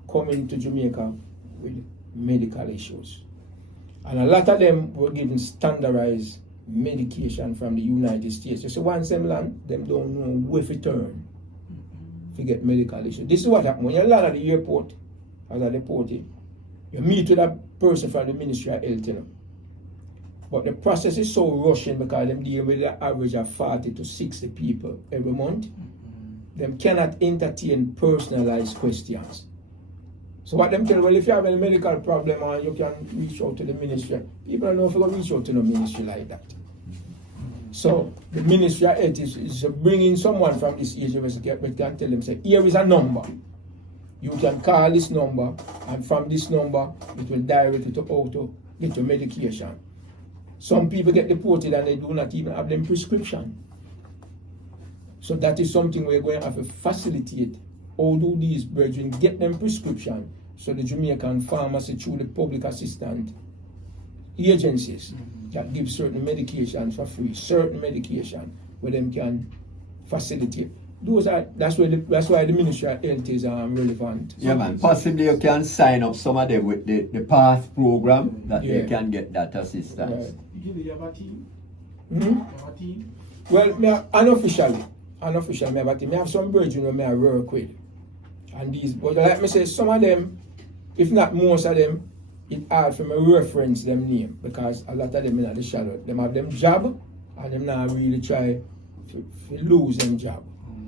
coming to Jamaica with medical issues. And a lot of them were given standardized medication from the United States. So once them land, them don't know where to turn to get medical issues. This is what happened. When you land at the airport as a deportee, you meet with a person from the Ministry of Health, you know. But the process is so rushing because them deal with an average of 40 to 60 people every month. Them cannot entertain personalized questions. So what them tell, well, if you have any medical problem and you can reach out to the ministry, people don't know if you can reach out to the ministry like that. So the Ministry of Health is bringing someone from this agency we can tell them, say, here is a number. You can call this number, and from this number, it will direct you to how to get your medication. Some people get deported and they do not even have them prescription. So that is something we're going to have to facilitate. How do these brethren get them prescription so the Jamaican pharmacy through the public assistance agencies that give certain medications for free, certain medication where them can facilitate. That's why the Ministry of Health is relevant. Yeah, man. Possibly you can sign up some of them with the PATH program that they can get that assistance. Gilly, you have a team? Mm-hmm. You have a team? Well, unofficially, I have a team. I have some brethren who I work with. And these, but like me say, some of them if not most of them, it's hard for me to reference them name because a lot of them in the shadow. Them have them job and them not really try to lose them job.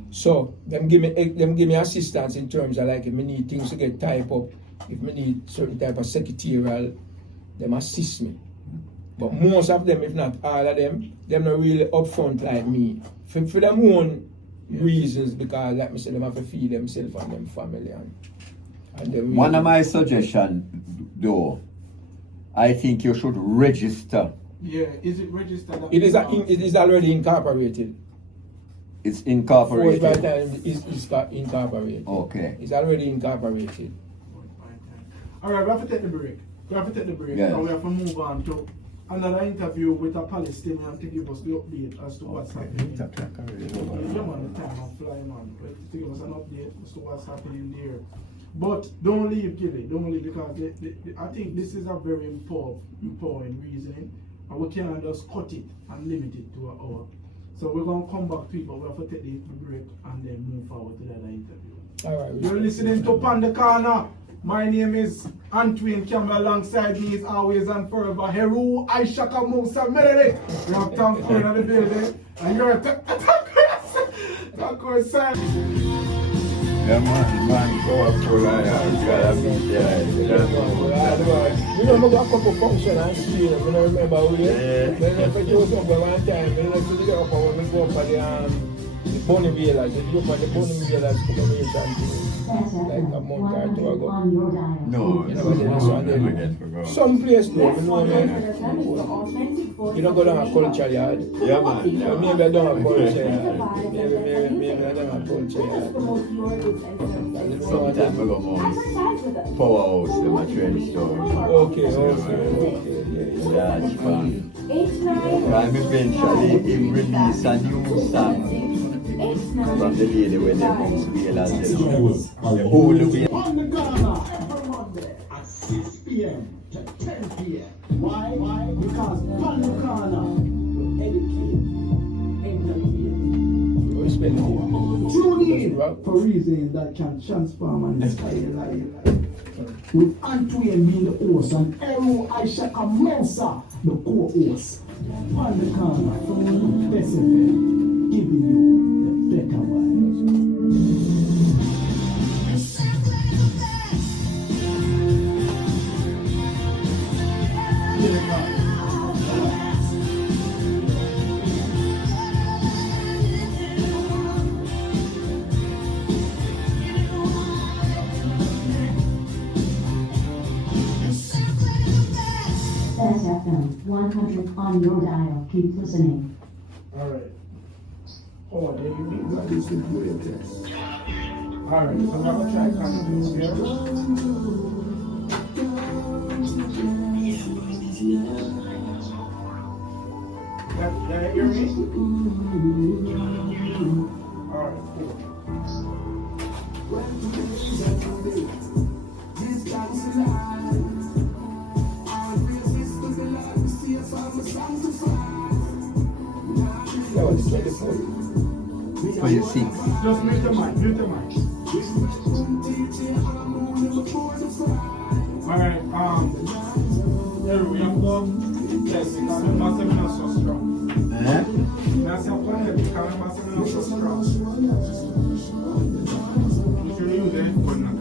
So them give me assistance in terms of like if I need things to get typed up, if I need certain type of secretarial, them assist me. But most of them, if not all of them not really upfront like me. For them own reasons because like me say them have to feed themselves and them family and them One of my suggestions though, I think you should register. Yeah, is it registered? it is already incorporated. It's incorporated. Force by time is incorporated. Okay. It's already incorporated. Alright, we have to take the break. Yes. And we have to move on to another interview with a Palestinian to give us the update as to what's happening. Yeah, man, the time of flying on. To give us an update as to what's happening there. But don't leave, Gilly. Don't leave because I think this is a very empowering reasoning. And we cannot just cut it and limit it to an hour. So we're going to come back to it, but we have to take the break and then move forward to the other interview. Alright. You're listening to Pan the Corner. My name is Antwin Campbell. Alongside me is always and forever Heru Aishaka Musa Melele. We have Tom Quinn in the building. And you're of course, sir. Yeah, man, powerful. I gotta be there. You know, I got a couple functions and see them. I don't remember who they are. But if I do something one time, I don't see the upper when we go for the Bonnie Village. If you go for the Bonnie Village combination thing, like a month or two ago. No, You know what I'm saying? Some place though, you know what I mean? You don't go down a culture yard. Yeah, man. Maybe I don't have culture yard. Maybe I don't have culture yard. Sometimes I go more powerhouse than my train store. Okay. Yeah, it's fun. I'm eventually release a new song from the lady when they comes to be allowed the whole way. On the Ghana every Monday at 6 p.m. to 10 p.m. Why? Because on the Ghana will educate, entertain. Tune in for reasons that can transform and inspire your life. With Antwin being the host and Eru Aishaka Mensa the co-host. On the Ghana, Best FM, giving you the better vibes. SFM 100 on your dial. Keep listening. Alright. Oh, there you need that is the greatest. Alright, so now we'll try continuing here. Can you hear me? Alright, cool. That was 24. 26. Just mute the mic. Alright, there we have to yes, because the massive is not so strong. That's your plan, because the massive is not so strong. If you use it, when not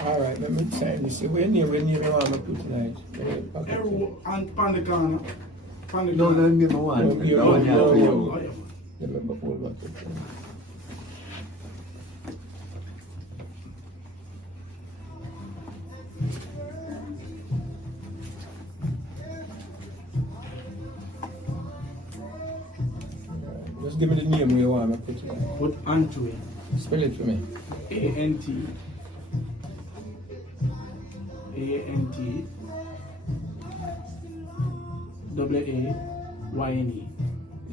Alright, let me sign this. When you want to put tonight? Everyone and Pandegana. No, no, me no one. No, you No, don't. yeah, No, yeah. you- Remember all what it is. Just give me the name you want me to put tonight. Put Antwi. Spell it for me. A-N-T. A-N-T. W-A-Y-N-E.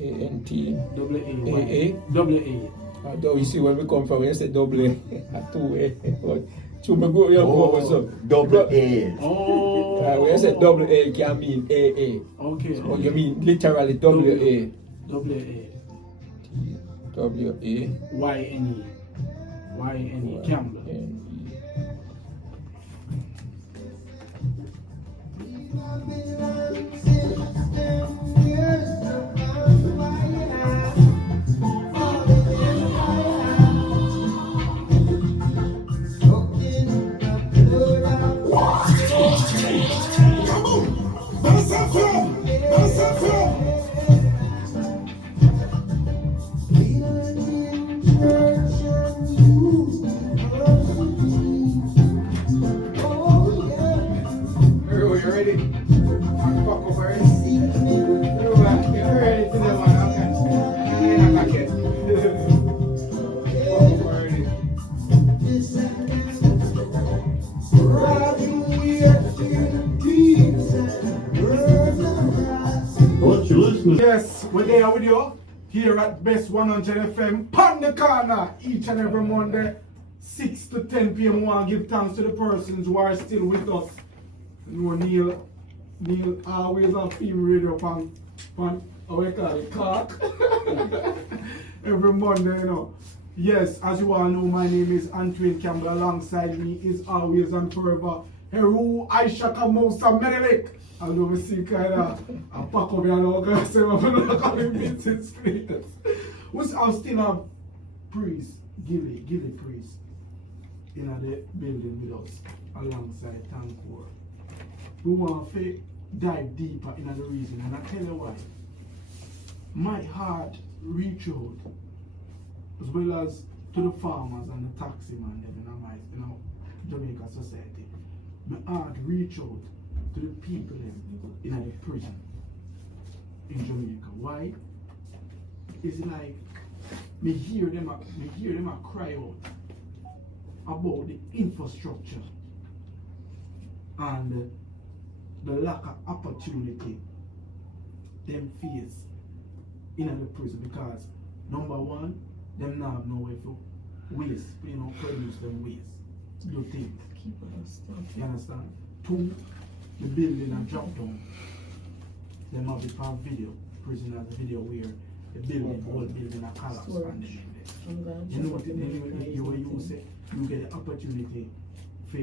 A-N-T. W-A-Y. W-A. Though you see where we come from, when you say double A, two A. So we go, you go over so. Double A. Oh. When you say double A, it can mean AA. Okay. Or you mean literally W-A. W-A. W-A. Y-N-E. Y-N-E. Campbell. N-E. You ready? Fuck over it. You ready to the one? Okay. I got it. Fuck over it. What you listening? Yes, we're there with you here at Best 100 FM, Pan the Corner, each and every Monday, 6 to 10 p.m. We want to give thanks to the persons who are still with us. You know, Neil always on film radio pan, how we call it, cock. Every Monday, you know. Yes, as you all know, my name is Antoine Campbell. Alongside me is always and forever Heru Aisha Kamosa Menelik. I know we see kind of a pack of your guys say I'm not calling business please. I'm still a priest, Gilly priest, in the building with us alongside Tankor. We want to dive deeper into the reason, and I tell you why. My heart reach out as well as to the farmers and the taxi man in our Jamaica society. My heart reach out to the people in the prison in Jamaica. Why? It's like me hear them cry out about the infrastructure and the lack of opportunity them face in the prison, because number one, them not have nowhere to waste, produce them waste. Do things. You understand? Two, the building and drop down. Them have it for video. Prison has a video where the building, whole building a collapse and them in there. You know what you say? You get the opportunity to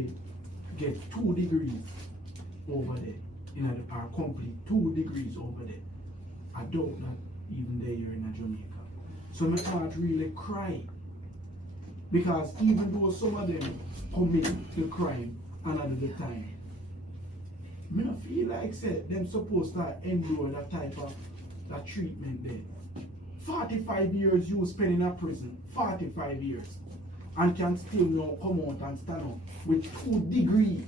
get 2 degrees over there. Or complete 2 degrees over there. I don't not even there here in Jamaica. So my heart really cry. Because even though some of them commit the crime another the time, I don't feel like them supposed to endure that type of that treatment there. 45 years you spend in a prison, 45 years, and can still come out and stand up with 2 degrees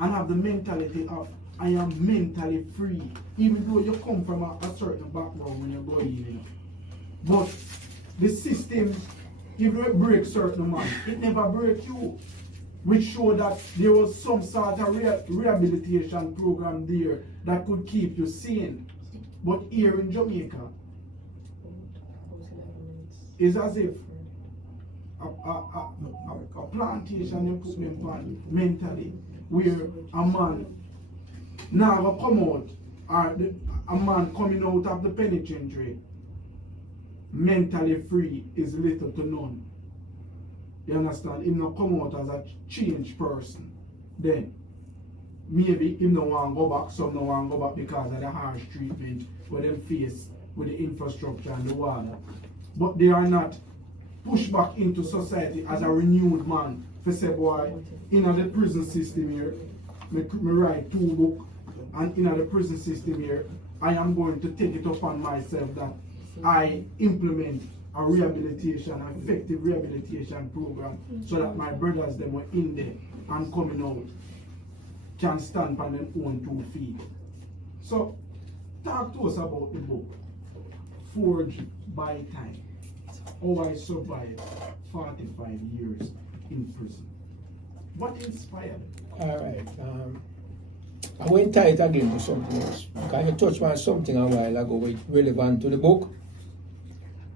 and have the mentality of I am mentally free, even though you come from a certain background when you go in, But the system, even it breaks certain man, it never breaks you. Which show that there was some sort of rehabilitation program there that could keep you sane. But here in Jamaica, it's as if a plantation you put them on mentally, where a man now come out, or a man coming out of the penitentiary mentally free is little to none. You understand? Him not come out as a changed person. Then maybe him don't want to go back, some don't want to go back because of the harsh treatment where them face with the infrastructure and the water. But they are not pushed back into society as a renewed man for say boy, in the prison system here, me write 2 books, and in the prison system here, I am going to take it upon myself that I implement a rehabilitation, an effective rehabilitation program, so that my brothers them were in there and coming out can stand on their own 2 feet. So talk to us about the book, Forged by Time, how I survived 45 years in prison. What inspired? Alright, I went tight again to something else. Because you touched on something a while ago which relevant to the book.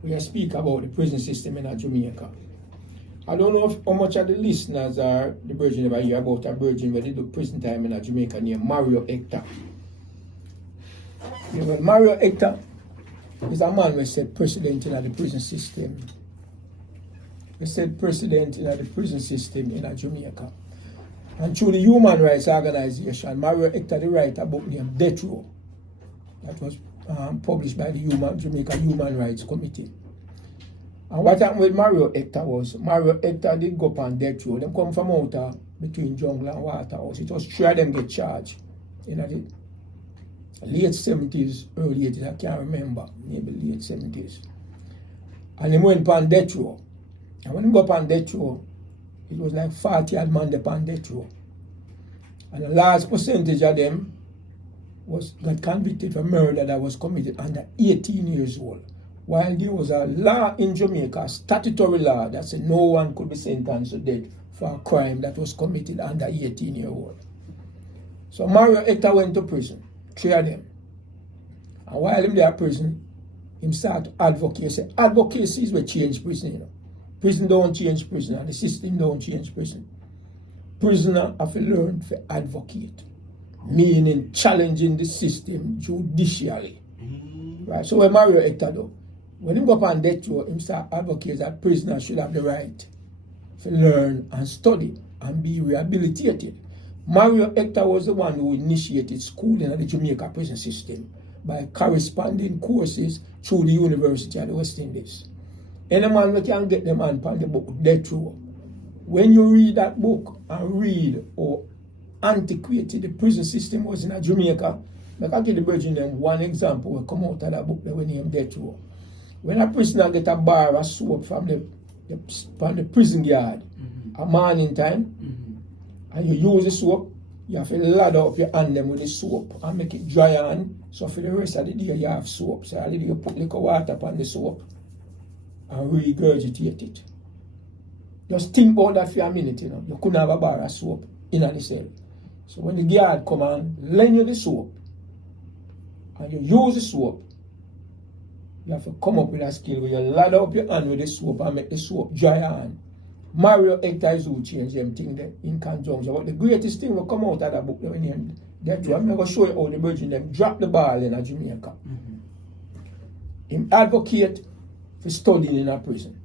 We speak about the prison system in Jamaica. I don't know how much of the listeners are the virgin ever hear about a virgin where they do prison time in Jamaica named Mario Hector. Well, Mario Hector is a man who said president in the prison system. He said president in the prison system in Jamaica. And through the human rights organization, Mario Hector they write a book named Death Row that was published by the Jamaica Human Rights Committee. And what happened with Mario Hector was, Mario Hector did go up on death row. They come from out between Jungle and Waterhouse. It was 3 of them get charged in the late 70s, early 80s, I can't remember, maybe late 70s. And they went on death row. And when they go up on death row, it was like 40 odd man upon death row. And the large percentage of them got convicted for murder that was committed under 18 years old. While there was a law in Jamaica, a statutory law, that said no one could be sentenced to death for a crime that was committed under 18-year-old. So Mario Hector went to prison, 3 of them. And while he was in prison, he started advocacy. Advocacy is what change prison, you know. Prison don't change prison, and the system don't change prison. Prisoner have to learn to advocate, meaning challenging the system judicially. Right. So when Mario Hector do, when he go up on death row, he start advocate that prisoners should have the right to learn and study and be rehabilitated. Mario Hector was the one who initiated schooling in the Jamaica prison system by corresponding courses through the University of the West Indies. Any man we can get them on the book Death Row. When you read that book and read how antiquated the prison system was in Jamaica, I can give the virgin them one example will come out of that book that we name Death Row. When a prisoner get a bar of soap from the prison yard a morning time, and you use the soap, you have to lather up your hand them with the soap and make it dry on, so for the rest of the day you have soap. So all the day you put little water upon the soap and regurgitate it. Just think about that for a minute, you know. You couldn't have a bar of soap in the cell. So when the guard come and lend you the soap, and you use the soap, you have to come up with a skill where you lather up your hand with the soap and make the soap dry on. Mario Hector is who changed them things in conjunction. But the greatest thing will come out of that book that we named Death Row. I'm going to show you how the virgin them drop the ball in Jamaica. Him advocate for studying in a prison.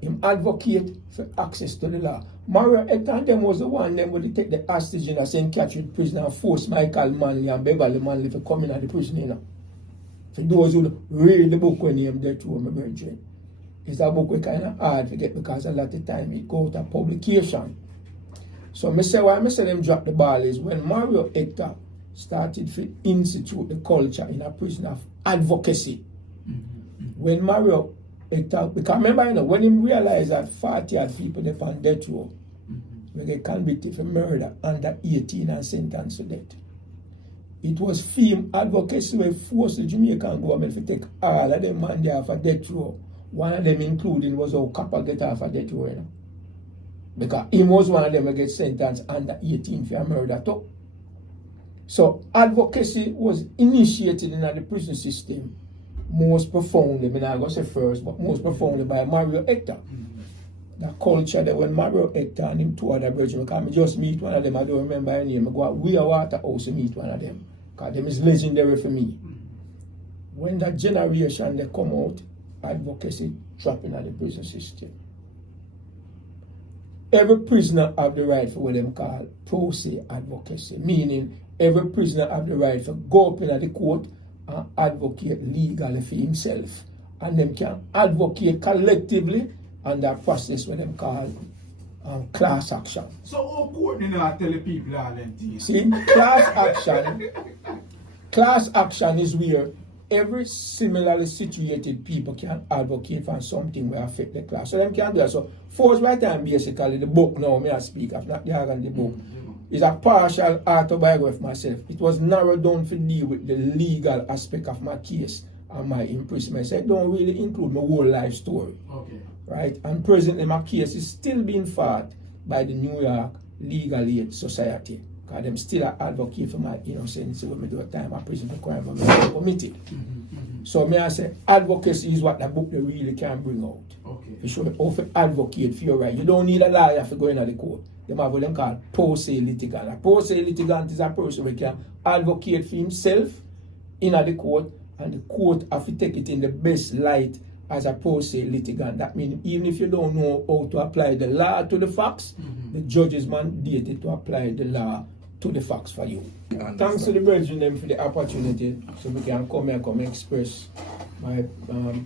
Him advocate for access to the law. Mario Hector and them was the one them would take the hostage in a St. Catherine prison and force Michael Manley and Beverly Manley to come in at the prison, you know. For those who read the book when named Death Row, my virgin. It's a book we kind of hard to get because a lot of time it go to publication. So I say why I say them drop the ball is when Mario Hector started to institute the culture in a prison of advocacy. When Mario Hector, because remember, you know, when he realized that 40 odd people upon death row, we get convicted for murder under 18 and sentenced to death. It was film advocacy who forced the Jamaican government to take all of them man there for death row. One of them including was how couple get off of death row, you know. Because he was one of them who get sentenced under 18 for murder too. So advocacy was initiated in the prison system most profoundly, I'm not going to say first, but most profoundly by Mario Hector. The culture that when Mario Hector and him 2 other virgin, because I just meet one of them, I don't remember her name, I go out We Are Waterhouse to meet one of them, because them is legendary for me. When that generation they come out, advocacy dropping at the prison system. Every prisoner have the right for what them call pro se advocacy, meaning every prisoner have the right to go up in the court and advocate legally for himself. And them can advocate collectively under a process what them call class action. So how court you know tell the people all them things? See, class action is where every similarly situated people can advocate for something will affect the class. So them can do that. So force right time basically the book now may I speak of not the organ the book. Is a partial autobiography of myself. It was narrowed down to deal with the legal aspect of my case and my imprisonment. So it don't really include my whole life story. Okay. Right? And presently my case is still being fought by the New York Legal Aid Society. Because them still advocate for my innocence when me do a time of prison for crime I committed. So may I say advocacy is what the book they really can bring out. Okay. You should often advocate for your right. You don't need a lawyer for going to the court. They have what them called pro se litigant. A pro se litigant is a person who can advocate for himself in the court, and the court have to take it in the best light as a pro se litigant. That means even if you don't know how to apply the law to the facts, the judge is mandated to apply the law to the facts for you. Thanks to the brethren them for the opportunity so we can come here and express my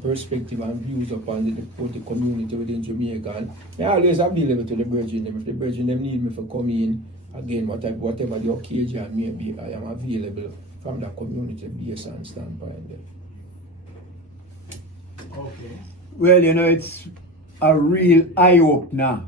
perspective and views upon the deported community within Jamaica. And I always available to the brethren them. If the brethren them need me for coming in again, whatever the occasion may be, I am available from the community based and standpoint there. Okay. Well, you know, it's a real eye-opener,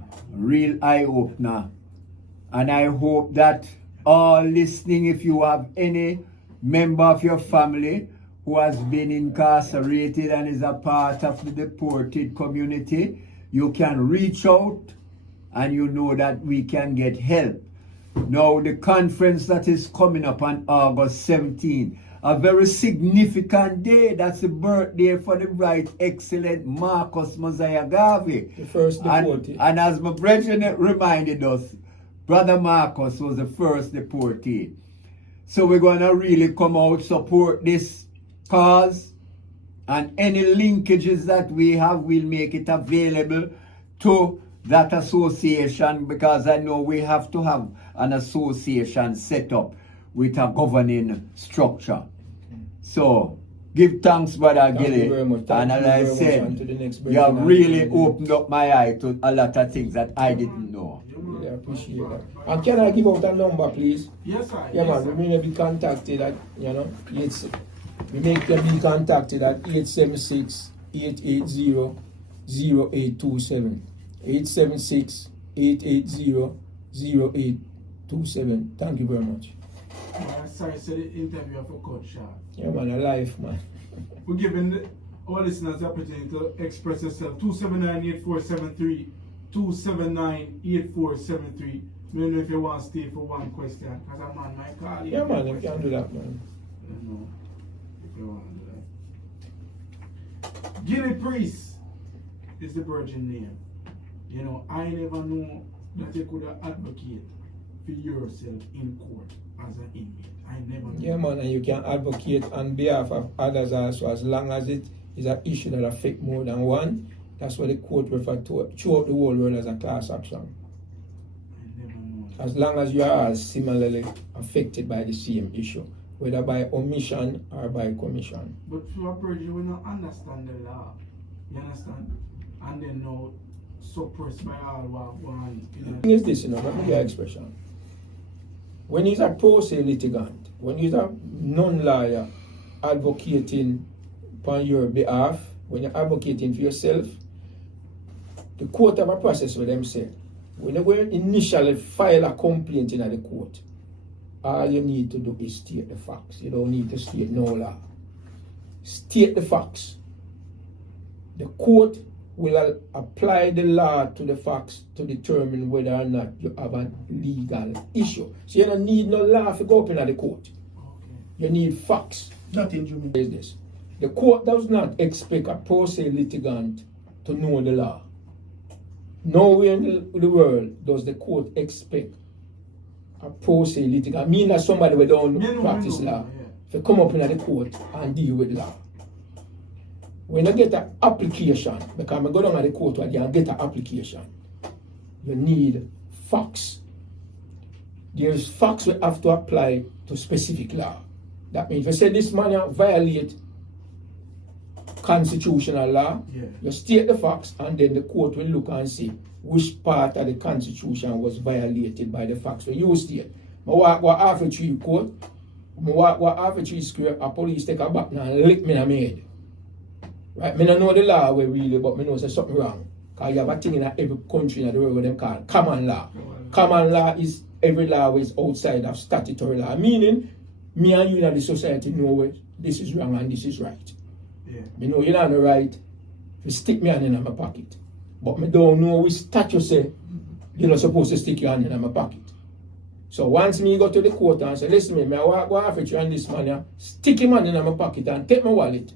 and I hope that all listening, if you have any member of your family who has been incarcerated and is a part of the deported community, you can reach out and you know that we can get help. Now, the conference that is coming up on August 17, a very significant day. That's the birthday for the right excellent Marcus Mosiah Garvey. The first deportee. And as my brethren reminded us, Brother Marcus was the first deportee. So we're going to really come out, support this cause, and any linkages that we have, we'll make it available to that association, because I know we have to have an association set up with a governing structure. So, give thanks, Brother Gilly. And as I said, you have really opened up my eye to a lot of things that I didn't know. Really appreciate that. And can I give out a number, please? Yes, sir. Yeah, Yes, man. sir. We may be contacted at, we make them be contacted at 876-880-0827. 876-880-0827. Thank you very much. Sorry, so the interview for Coach Shah. Yeah, man, a life, man. We're giving our listeners the opportunity to express yourself. 279-8473. 279-8473. I don't know if you want to stay for one question, because I'm on my call. Yeah, man, you can do that, man. I don't know if you want to do that. Gilly Priest is the virgin name. You know, I never know that you could advocate for yourself in court as an inmate. I never know. Yeah, man, and you can advocate on behalf of others also, as long as it is an issue that affects more than one. That's what the court referred to throughout the whole world as a class action. I never know. As long as you are similarly affected by the same issue, whether by omission or by commission. But for a person, you will not understand the law. You understand? And then now suppressed by all what one. The thing is this, let me give you an expression. When he's a pro se litigant, when he's a non-lawyer advocating on your behalf, when you're advocating for yourself, the court have a process where them say, when you initially file a complaint in the court, all you need to do is state the facts. You don't need to state no law. State the facts. The court will apply the law to the facts to determine whether or not you have a legal issue. So you don't need no law to go up in the court. Okay. You need facts. Not in Jamaica. Is this. The court does not expect a pro se litigant to know the law. Nowhere in the world does the court expect a pro se litigant. I mean that somebody who don't practice law to come up in the court and deal with law. When you get an application, because I go down to the court and get an application, you need facts. There's facts we have to apply to specific law. That means if you say this man violate constitutional law, you state the facts and then the court will look and say, which part of the Constitution was violated by the facts we used here. I walk half a tree court, I walk half a tree square, a police take a back and lick me in the head. Right? I don't know the law way really, but I know there's something wrong. Because you have a thing in every country in the world what them call common law. Common law is every law is outside of statutory law. Meaning, me and you in the society know this is wrong and this is right. Yeah. Me know you don't have the right to stick me hand in my pocket. But me don't know which statute say you're not supposed to stick your hand in my pocket. So once me go to the court and say, listen me I walk go half and this man here, stick him hand in my pocket and take my wallet.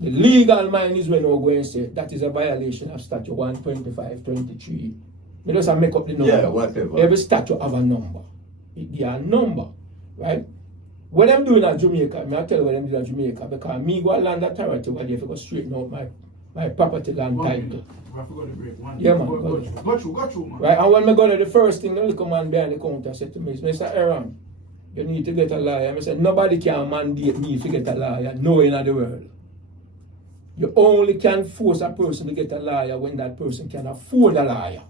The legal mind is when we go and say that is a violation of statute 125-23. You just make up the number. Yeah, whatever. Every statute have a number. It give a number, right? What I'm doing at Jamaica, I tell you what I'm doing at Jamaica because me go land authority where they have to go straighten out my property land title. I forgot to break one. Yeah, man. Go through, man. Right, and when I go there, the first thing the little man behind the counter said to me is, Mr. Aaron, you need to get a lawyer. I said, nobody can mandate me to get a lawyer, nowhere in the world. You only can force a person to get a lawyer when that person can afford a lawyer.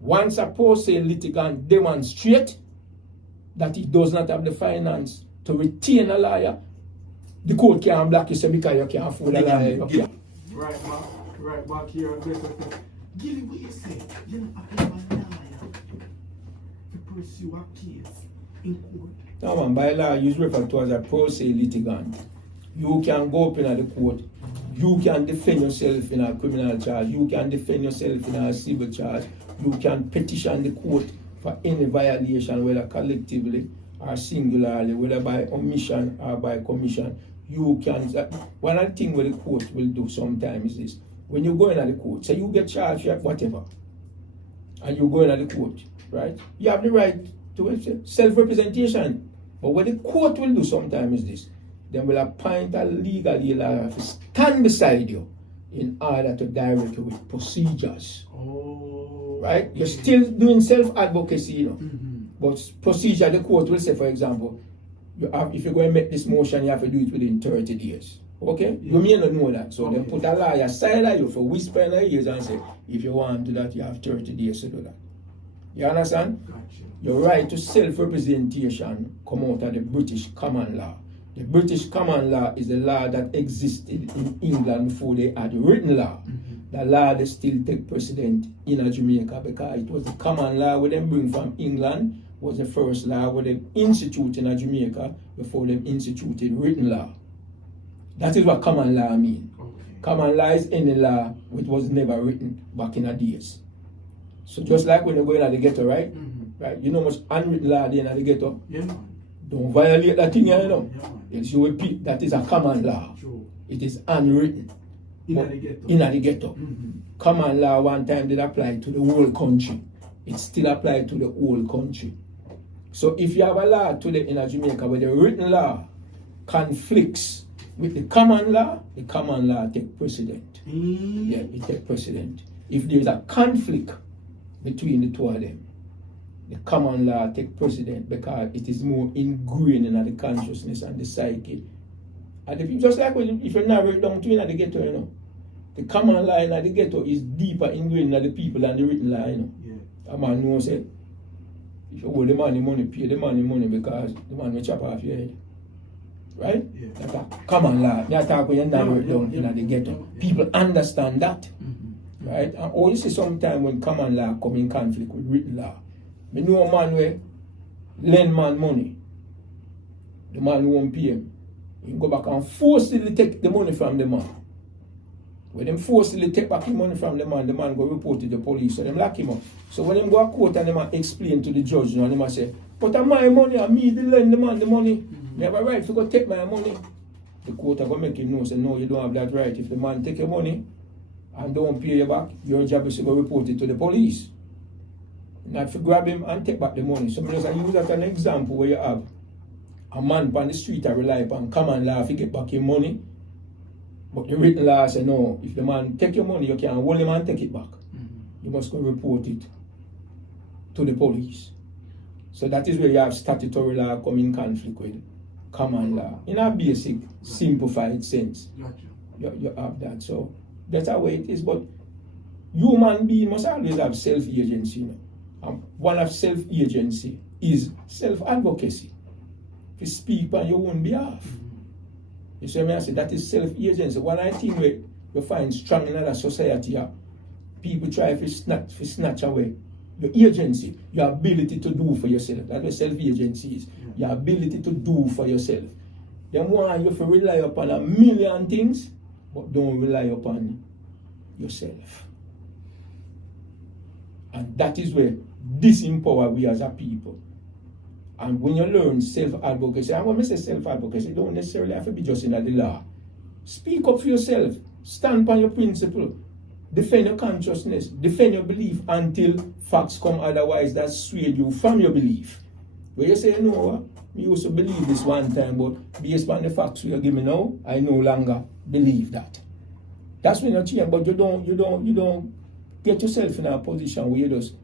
Once a pro se litigant demonstrate that he does not have the finance to retain a lawyer, the court can't block you because you can't afford a lawyer. Right, man. Right back here. Gilly, what you say? You don't have a lawyer to pursue a case in court. No man, by law you referred to as a pro se litigant. You can go up in the court, you can defend yourself in a criminal charge, you can defend yourself in a civil charge, you can petition the court for any violation, whether collectively or singularly, whether by omission or by commission. You can, one of the things what the court will do sometimes is this. When you go in at the court, say you get charged with whatever, and you go in at the court, right? You have the right to self-representation. But what the court will do sometimes is this. They will appoint a legal lawyer to stand beside you in order to direct you with procedures. Oh. Right? You're still doing self-advocacy, you know. But procedure, the court will say, for example, if you're going to make this motion, you have to do it within 30 days. Okay? You may not know that. So they put a lawyer side of you for whisper in your ears and say, if you want to do that, you have 30 days to do that. You understand? Gotcha. Your right to self-representation come out of the British common law. The British common law is the law that existed in England before they had written law. The law that still take precedent in Jamaica because it was the common law where they bring from England was the first law where they instituted in Jamaica before they instituted written law. That is what common law means. Okay. Common law is any law which was never written back in the days. So just like when you go in at the ghetto, right? Right? You know much unwritten law there in the ghetto? Yeah, man. Don't violate that thing, you know. Yeah, man. It's you repeat, that is a common law. True. It is unwritten. In But the ghetto. in the ghetto. Common law one time did apply to the whole country. It still applies to the whole country. So if you have a law today in Jamaica where the written law conflicts with the common law take precedent. Yeah, it take precedent. If there is a conflict between the two of them, the common law take precedent because it is more ingrained in the consciousness and the psyche. And if you just like when if you narrow it down to in the ghetto, you know, the common law in the ghetto is deeper ingrained in the people than the written law, you know. Yeah. A man knows it. If you owe the man the money, pay the man the money because the man will chop off your head. Right? Yeah. That's a common law. That's how when you narrow it down in the ghetto. People understand that. Right? And all you see sometimes when common law come in conflict with written law. Me know a man where lend man money. The man won't pay him. He go back and forcibly take the money from the man. When them forcibly take back the money from the man go report to the police, so them lock him up. So when them go to court and them explain to the judge, you know, and them say, but my money, and me the lend the man the money. You have a right to go take my money. The court are going to make him know, say, no, you don't have that right. If the man take your money and don't pay you back, your job is to go report it to the police. Not to grab him and take back the money. So I just use that as an example where you have a man on the street that rely upon common law to get back your money. But the written law say no, if the man take your money, you can't hold him and take it back. You must go report it to the police. So that is where you have statutory law come in conflict with common law. In a basic, simplified sense. Gotcha. You have that. So that's how it is. But human being must always have self-agency. You know? And one of self-agency is self-advocacy. To speak on your own behalf. You see what I say? That is self-agency. One of the things we find strong in our society, people try to snatch away your agency, your ability to do for yourself. That's what self-agency is. Your ability to do for yourself. They want you to rely upon a million things, but don't rely upon yourself. And that is where disempower we as a people. And when you learn self-advocacy, and when I say self-advocacy, you don't necessarily have to be just in the law. Speak up for yourself. Stand on your principle. Defend your consciousness. Defend your belief until facts come otherwise that sway you from your belief. Where you say, no, I used to believe this one time, but based on the facts you give me now, I no longer believe that. That's when you change, but you don't get yourself in a position where you just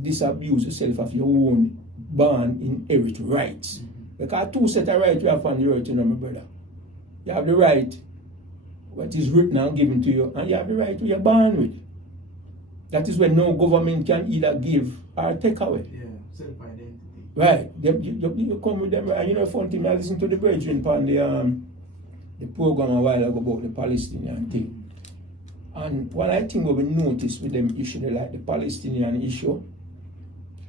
disabuse yourself of your own born inherit rights. Because two set of rights you have on the earth, you know, my brother. You have the right, what is written and given to you, and you have the right you're born with. That is when no government can either give or take away. Yeah, self-identity. Right. You come with them, and you know, fun thing, I listened to the brethren on the program a while ago about the Palestinian thing. And one I think what we noticed with them issue, like the Palestinian issue,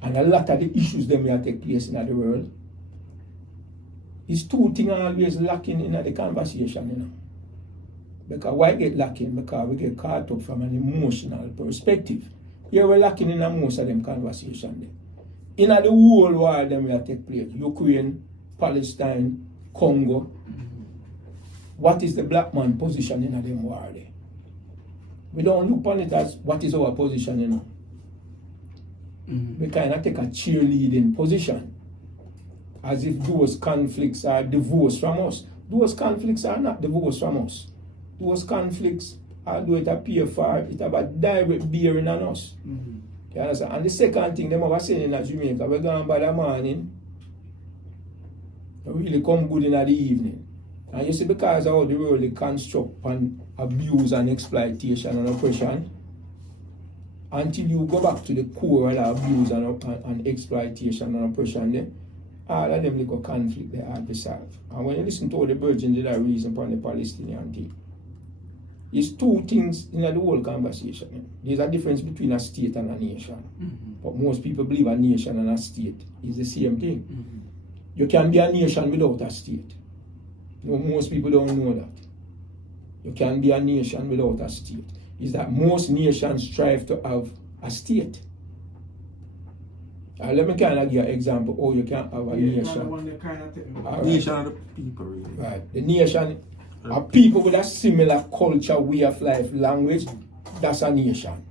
and a lot of the issues them that take place in the world, is two things always lacking in the conversation, you know. Because why get lacking? Because we get caught up from an emotional perspective. Here we're lacking in most of them conversation there. In the whole war them that take place, Ukraine, Palestine, Congo, what is the black man position in them war there? We don't look upon it as what is our position, you know. We kind of take a cheerleading position as if those conflicts are divorced from us. Those conflicts are not divorced from us. Those conflicts, although it appear far, it have a direct bearing on us. You understand? And the second thing, them over saying in Jamaica, we're going by the morning, we really come good in the evening. And you see, because of how the world construct and abuse and exploitation and oppression, until you go back to the core of the abuse and exploitation and oppression there, all of them little conflict they hard to solve. And when you listen to all the virgins that reason upon the Palestinian thing, it's two things in the whole conversation. There's a difference between a state and a nation. But most people believe a nation and a state is the same thing. You can be a nation without a state. No, most people don't know that. You can be a nation without a state. Is that most nations strive to have a state. Let me kind of give an example. Oh, you can't have a nation. Nation of the people, really. Right. The nation are people with a similar culture, way of life, language. That's a nation.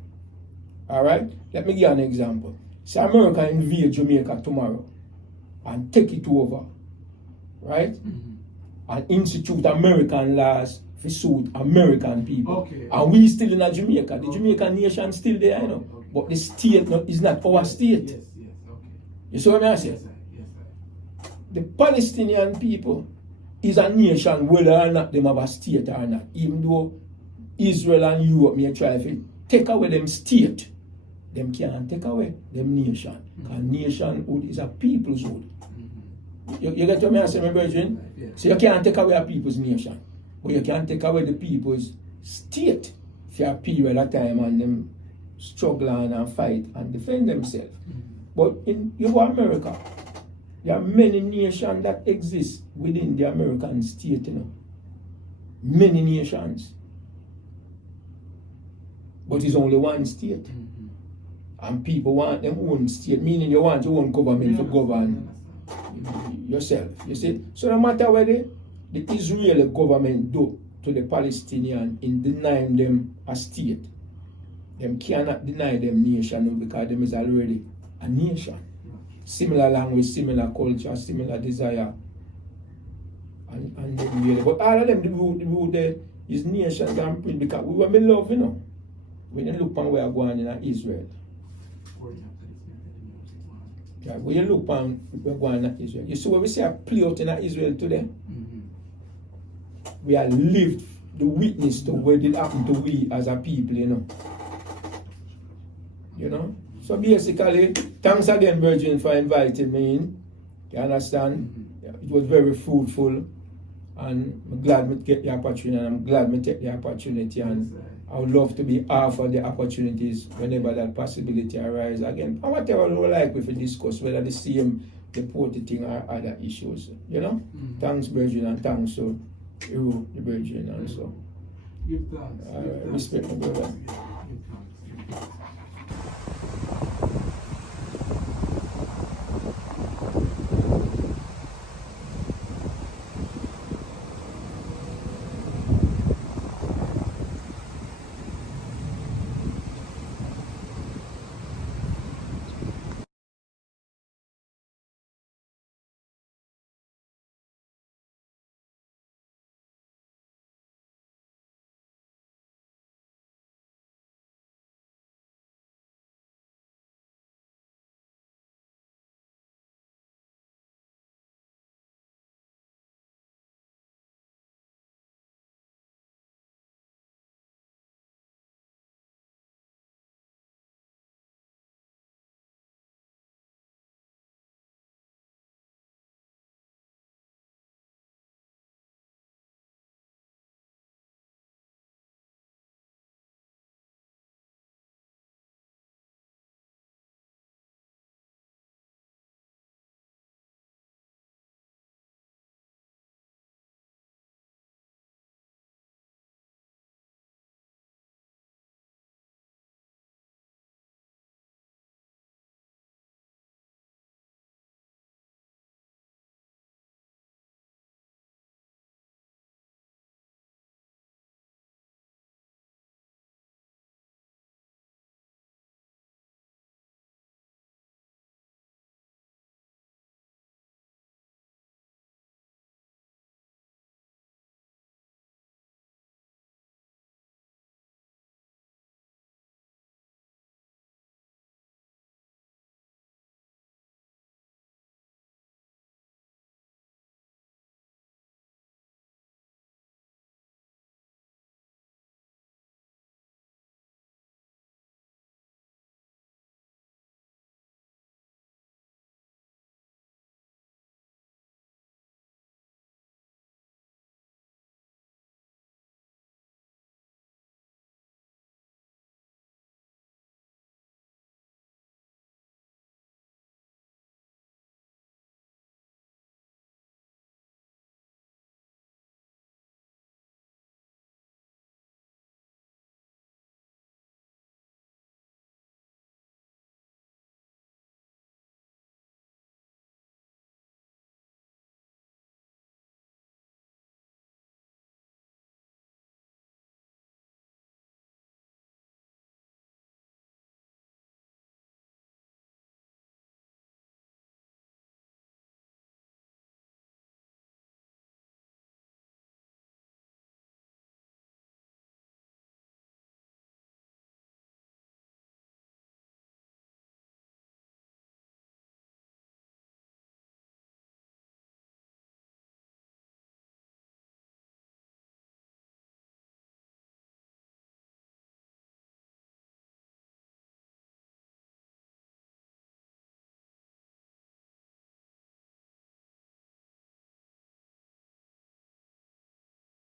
Alright? Let me give an example. Say America invade Jamaica tomorrow and take it over. Right? And institute American laws to suit American people. Okay. And we still in Jamaica. The Jamaican nation still there, you know. But the state is not our state. Yes, okay. You see what I say? Yes, sir. The Palestinian people is a nation whether or not they have a state or not. Even though Israel and Europe may try to take away them state, them can't take away them nation. Because nationhood is a people's hood. You get what I say, my brethren? Yeah. So you can't take away a people's nation. But you can take away the people's state for a period of time and them struggle and fight and defend themselves. But in America, there are many nations that exist within the American state, you know. Many nations. But it's only one state. And people want their own state, meaning you want your own government to govern yourself. You see? So no matter what the Israeli government do to the Palestinian in denying them a state, them cannot deny them nation because them is already a nation. Similar language, similar culture, similar desire. And them really. But all of them, the root there is nations and print because we were in love, you know. When you look on where we're going in Israel. Yeah, when you look on where we're going in Israel. You see what we see a play out in Israel today? We have lived the witness to what did happen to we as a people, you know. You know? So basically, thanks again, Virgin, for inviting me in. You understand? It was very fruitful, and I'm glad me get the opportunity, and I'm glad me take the opportunity, and I would love to be offered the opportunities whenever that possibility arises again. And whatever we like, we discuss whether the same deported thing or other issues. You know? Thanks, Virgin, and thanks to you, the Virgin, and so. Give thanks. Respect, my brother. Give thanks.